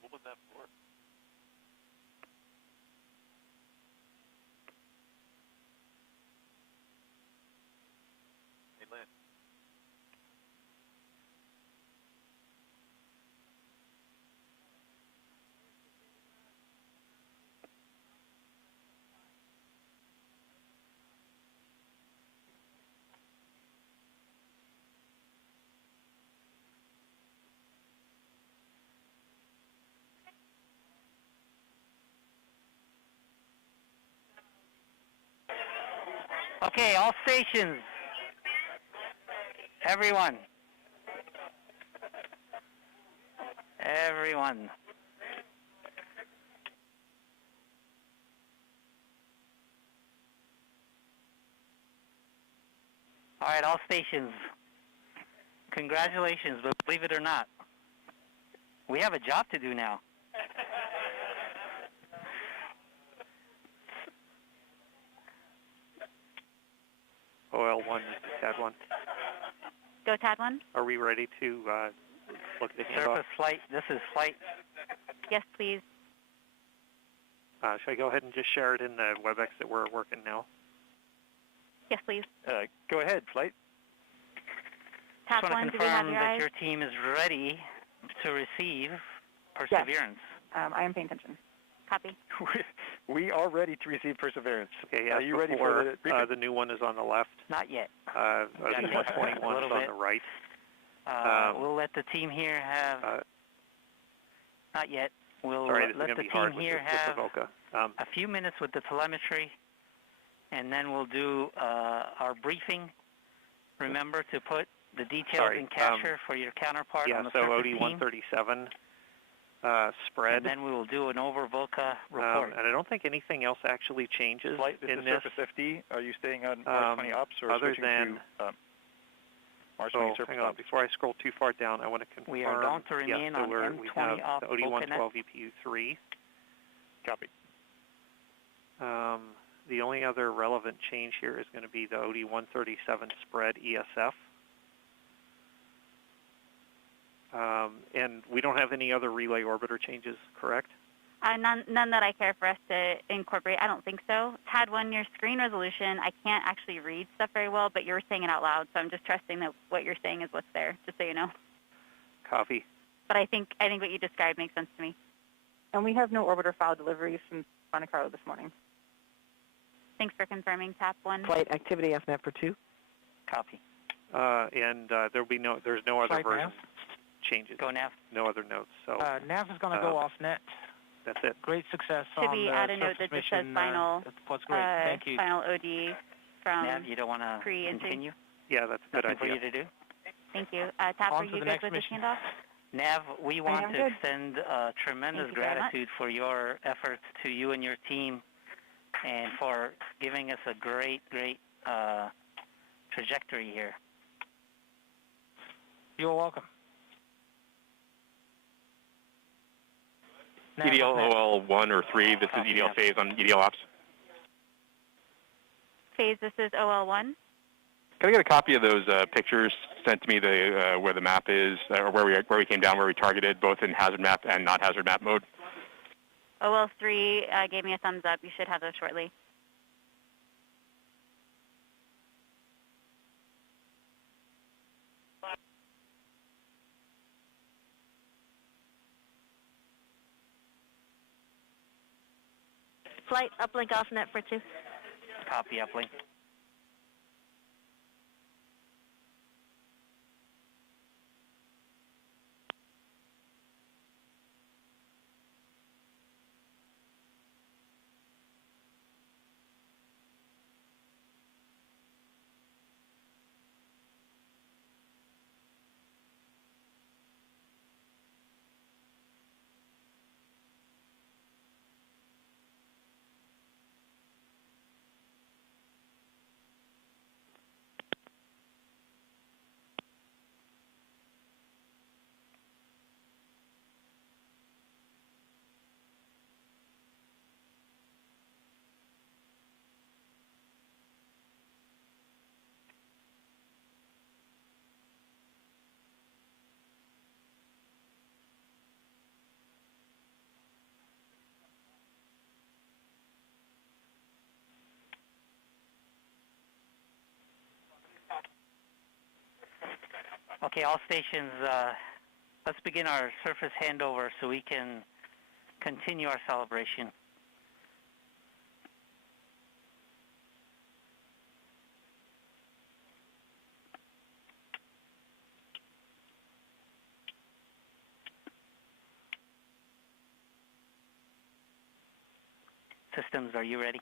What was that for? Hey, Lynn. Okay, all stations. Everyone. Everyone. All right, all stations. Congratulations, but believe it or not, we have a job to do now. OL1, this is TAD 1. Go TAD 1. Are we ready to look at the handoff? Surface flight, this is flight. Yes, please. Should I go ahead and just share it in the WebEx that we're working now? Yes, please. Go ahead, flight. TAD Just 1, want do to we have confirm your that eyes? your team is ready to receive Perseverance. I am paying attention. Copy. We are ready to receive Perseverance. Okay, Are you ready for the briefing? The new one is on the left. Not yet. The 121 is on the right. We'll let the team here have... not yet. We'll sorry, let the team here have a few minutes with the telemetry, and then we'll do our briefing. Remember to put the details in capture for your counterpart on the surface team. OD-137 spread. And then we will do an over-VOCA report. And I don't think anything else actually changes Flight, this in is this. Surface FD. Are you staying on Mars 20 ops or other switching than, to Mars 20 surface hang on. ops? Before I scroll too far down, I want to confirm. We are going to remain on we M20 have off the OD-112 VOCA EPU-3. Copy. The only other relevant change here is going to be the OD-137 spread ESF. And we don't have any other relay orbiter changes, correct? None that I care for us to incorporate. I don't think so. TAD 1, your screen resolution, I can't actually read stuff very well, but you're saying it out loud, so I'm just trusting that what you're saying is what's there, just so you know. Copy. But I think what you described makes sense to me. And we have no orbiter file deliveries from Monte Carlo this morning. Thanks for confirming, TAP 1. Flight activity FNAV for 2. Copy. And there'll be there's no other Flight version nav. changes. Go nav. No other notes. So nav is going to go off net. That's it. Great success Should on we the add a note surface that just says mission. final, That's great. Thank you. final OD from Nav, you don't want to pre-entry? continue? Yeah, that's a good Nothing idea. for you to do? Thank you. TAP, On are to you the good next with mission. this handoff? Nav, we want am to good. extend tremendous Thank you very much. gratitude for your efforts to you and your team and for giving us a great trajectory here. You're welcome. Nav, EDL OL1 or 3, this is EDL phase on EDL ops. Phase, this is OL1. Can I get a copy of those pictures sent to me, where the map is, or where we came down, where we targeted, both in hazard map and not hazard map mode? OL3 gave me a thumbs up. You should have those shortly. flight, uplink AlphaNet for 2. Copy, uplink. Okay, all stations, let's begin our surface handover so we can continue our celebration. Systems, are you ready?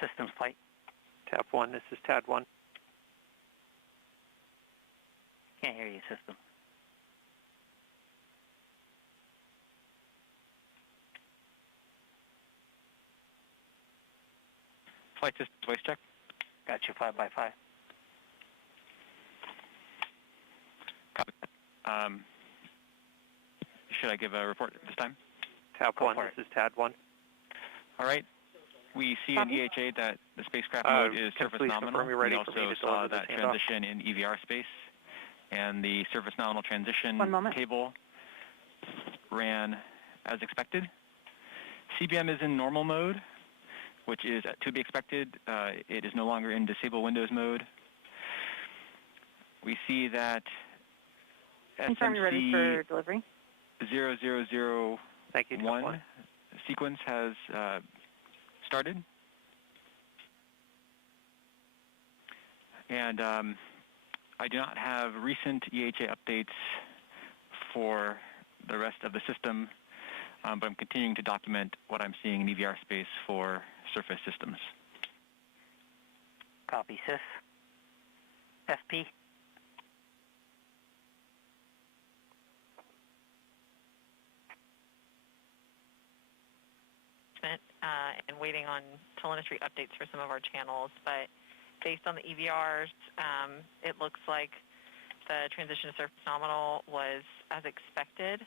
Systems flight. Tap 1, this is TAD 1. Can't hear you, system. Flight systems voice check. Got you 5x5. Copy. Should I give a report this time? Tap 1, this is TAD 1. All right. We see in EHA that the spacecraft mode is surface nominal. We also saw that transition in EVR space, and the surface nominal transition table ran as expected. CBM is in normal mode, which is to be expected. It is no longer in disable windows mode. We see that Confirm you're ready for delivery. 0001 sequence has started. And I do not have recent EHA updates for the rest of the system, but I'm continuing to document what I'm seeing in EVR space for surface systems. Copy, Sys. FP. And waiting on telemetry updates for some of our channels, but based on the EVRs, it looks like the transition to surface nominal was as expected,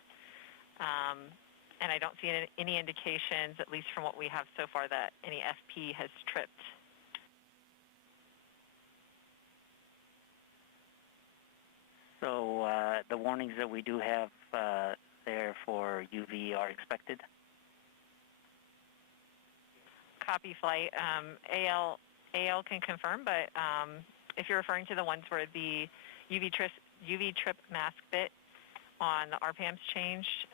and I don't see any indications, at least from what we have so far, that any FP has tripped. So the warnings that we do have there for UV are expected? Copy, flight. AL can confirm, but if you're referring to the ones where the UV trip mask bit on the RPMs changed,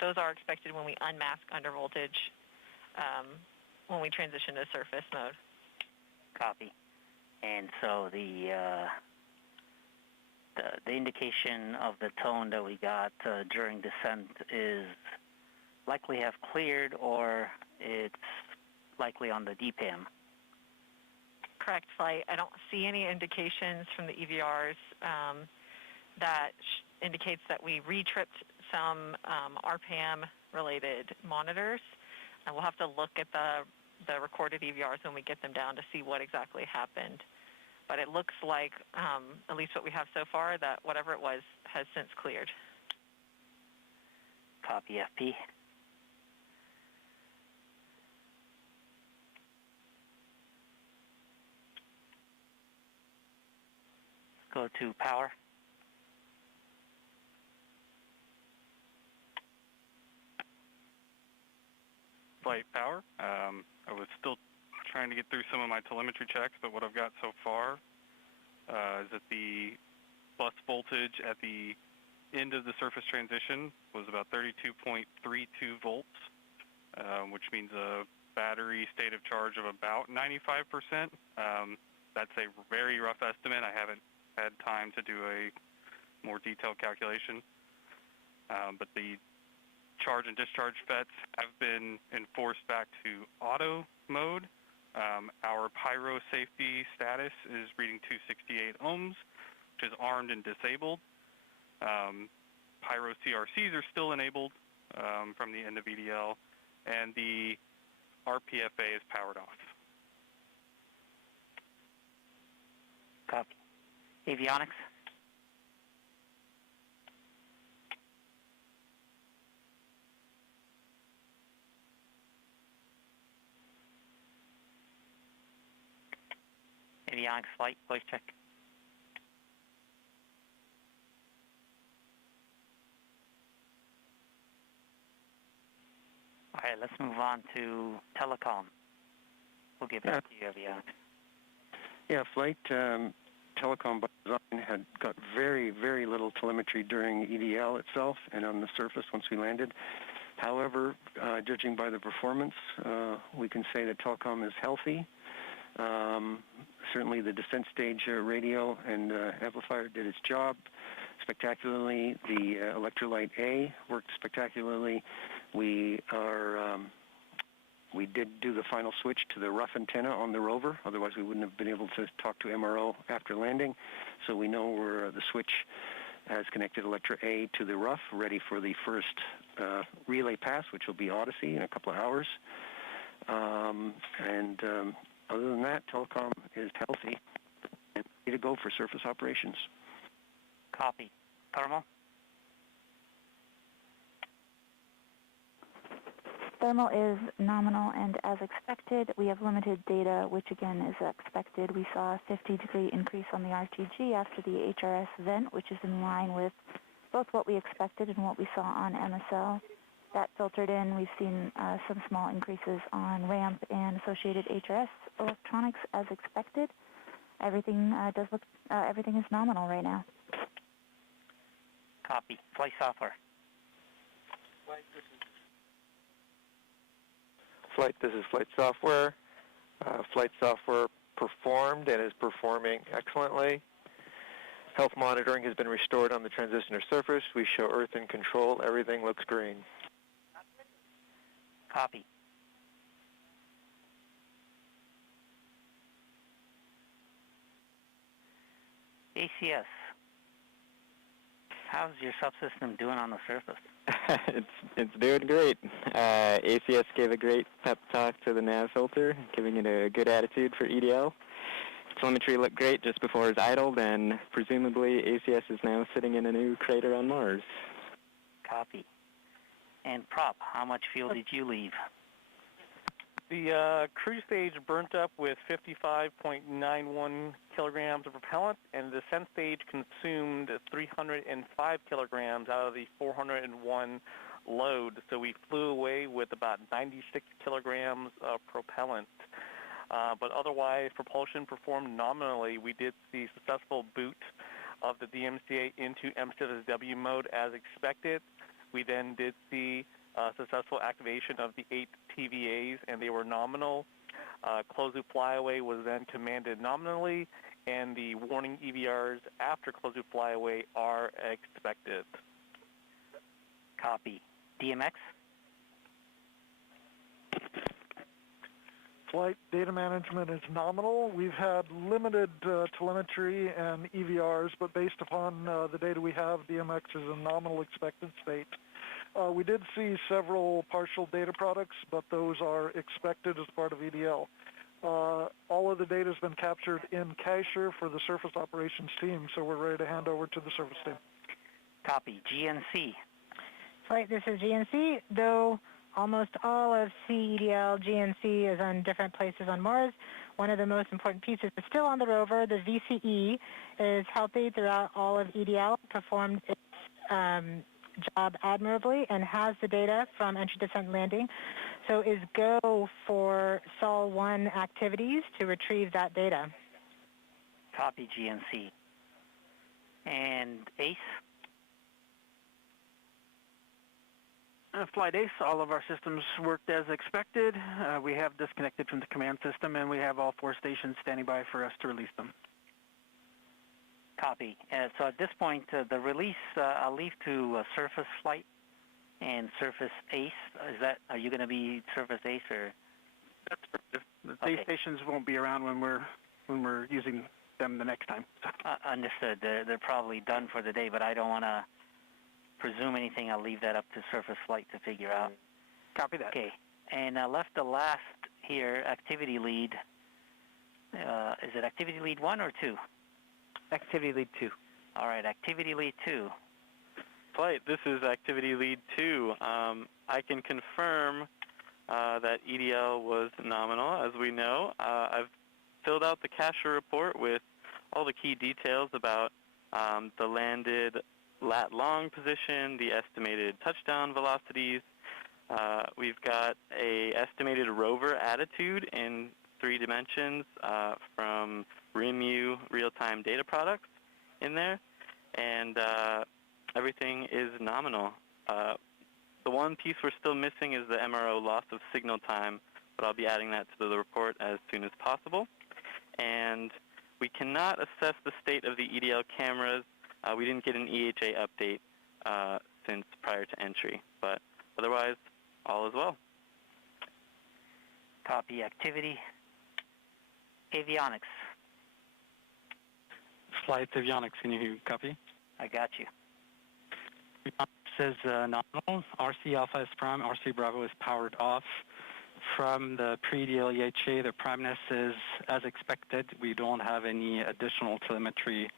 those are expected when we unmask under voltage when we transition to surface mode. Copy. And so the indication of the tone that we got during descent is likely have cleared, or it's likely on the DPAM. Correct, flight. I don't see any indications from the EVRs that indicates that we re-tripped some RPAM-related monitors. And we'll have to look at the recorded EVRs when we get them down to see what exactly happened. But it looks like, at least what we have so far, that whatever it was has since cleared. Copy, FP. Go to power. Flight power. I was still trying to get through some of my telemetry checks, but what I've got so far is that the bus voltage at the end of the surface transition was about 32.32 volts, which means a battery state of charge of about 95%. That's a very rough estimate. I haven't had time to do a more detailed calculation. But the charge and discharge FETs have been enforced back to auto mode. Our pyro safety status is reading 268 ohms, which is armed and disabled. Pyro CRCs are still enabled from the end of EDL, and the RPFA is powered off. Copy. Avionics? Avionics flight, voice check. All right, let's move on to telecom. We'll get back to you, avionics. Yeah, flight telecom by design had got very, very little telemetry during EDL itself and on the surface once we landed. However, judging by the performance, we can say that telecom is healthy. Certainly the descent stage radio and amplifier did its job spectacularly. The electrolyte A worked spectacularly. We did do the final switch to the rough antenna on the rover. Otherwise, we wouldn't have been able to talk to MRO after landing. So we know where the switch has connected Electra A to the rough, ready for the first relay pass, which will be Odyssey in a couple of hours. Other than that, telecom is healthy and ready to go for surface operations. Copy. Thermal? Thermal is nominal and as expected. We have limited data, which again is expected. We saw a 50-degree increase on the RTG after the HRS vent, which is in line with both what we expected and what we saw on MSL. That filtered in. We've seen some small increases on ramp and associated HRS electronics as expected. Everything everything is nominal right now. Copy. Flight software. Flight, this is flight software. Flight software performed and is performing excellently. Health monitoring has been restored on the transitioner surface. We show Earth in control. Everything looks green. Copy. ACS. How's your subsystem doing on the surface? It's doing great. ACS gave a great pep talk to the nav filter, giving it a good attitude for EDL. Telemetry looked great just before it was idled, and presumably ACS is now sitting in a new crater on Mars. Copy. And prop, how much fuel did you leave? The cruise stage burnt up with 55.91 kilograms of propellant, and the descent stage consumed 305 kilograms out of the 401 load. So we flew away with about 96 kilograms of propellant. But otherwise, propulsion performed nominally. We did see successful boot of the DMCA into M6W mode as expected. We then did see successful activation of the 8 TVAs, and they were nominal. Closed-loop flyaway was then commanded nominally, and the warning EVRs after closed-loop flyaway are expected. Copy. DMX? Flight data management is nominal. We've had limited telemetry and EVRs, but based upon the data we have, DMX is a nominal expected state. We did see several partial data products, but those are expected as part of EDL. All of the data has been captured in Cacher for the surface operations team, so we're ready to hand over to the service team. Copy. GNC. Flight, this is GNC. Though almost all of CEDL GNC is on different places on Mars, one of the most important pieces is still on the rover. The VCE is healthy throughout all of EDL, performed its job admirably, and has the data from entry, descent, and landing. So is go for Sol 1 activities to retrieve that data. Copy GNC. And ACE? Flight ACE, all of our systems worked as expected. We have disconnected from the command system, and we have all 4 stations standing by for us to release them. Copy. So at this point, the release, I'll leave to surface flight and surface ACE. Are you going to be surface ACE or? That's perfect. The base stations won't be around when we're using them the next time. Understood. They're probably done for the day, but I don't want to presume anything. I'll leave that up to surface flight to figure out. Copy that. Okay. And left the last here, activity lead. Is it activity lead 1 or 2? Activity lead 2. All right, activity lead 2. Flight, this is activity lead 2. I can confirm that EDL was nominal, as we know. I've filled out the cacher report with all the key details about the landed lat-long position, the estimated touchdown velocities. We've got a estimated rover attitude in 3 dimensions from RIMU real-time data products in there, and everything is nominal. The one piece we're still missing is the MRO loss of signal time, but I'll be adding that to the report as soon as possible. And we cannot assess the state of the EDL cameras. We didn't get an EHA update since prior to entry, but otherwise, all is well. Copy activity. Avionics. Flight avionics, can you copy? I got you. Says nominal. RC Alpha is prime. RC Bravo is powered off. From the pre-EDL EHA, the primeness is as expected. We don't have any additional telemetry,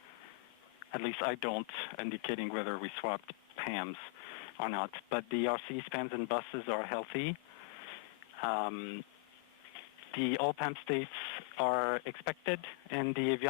at least I don't, indicating whether we swapped PAMs or not. But the RC spans and buses are healthy. The all PAM states are expected, and the avionics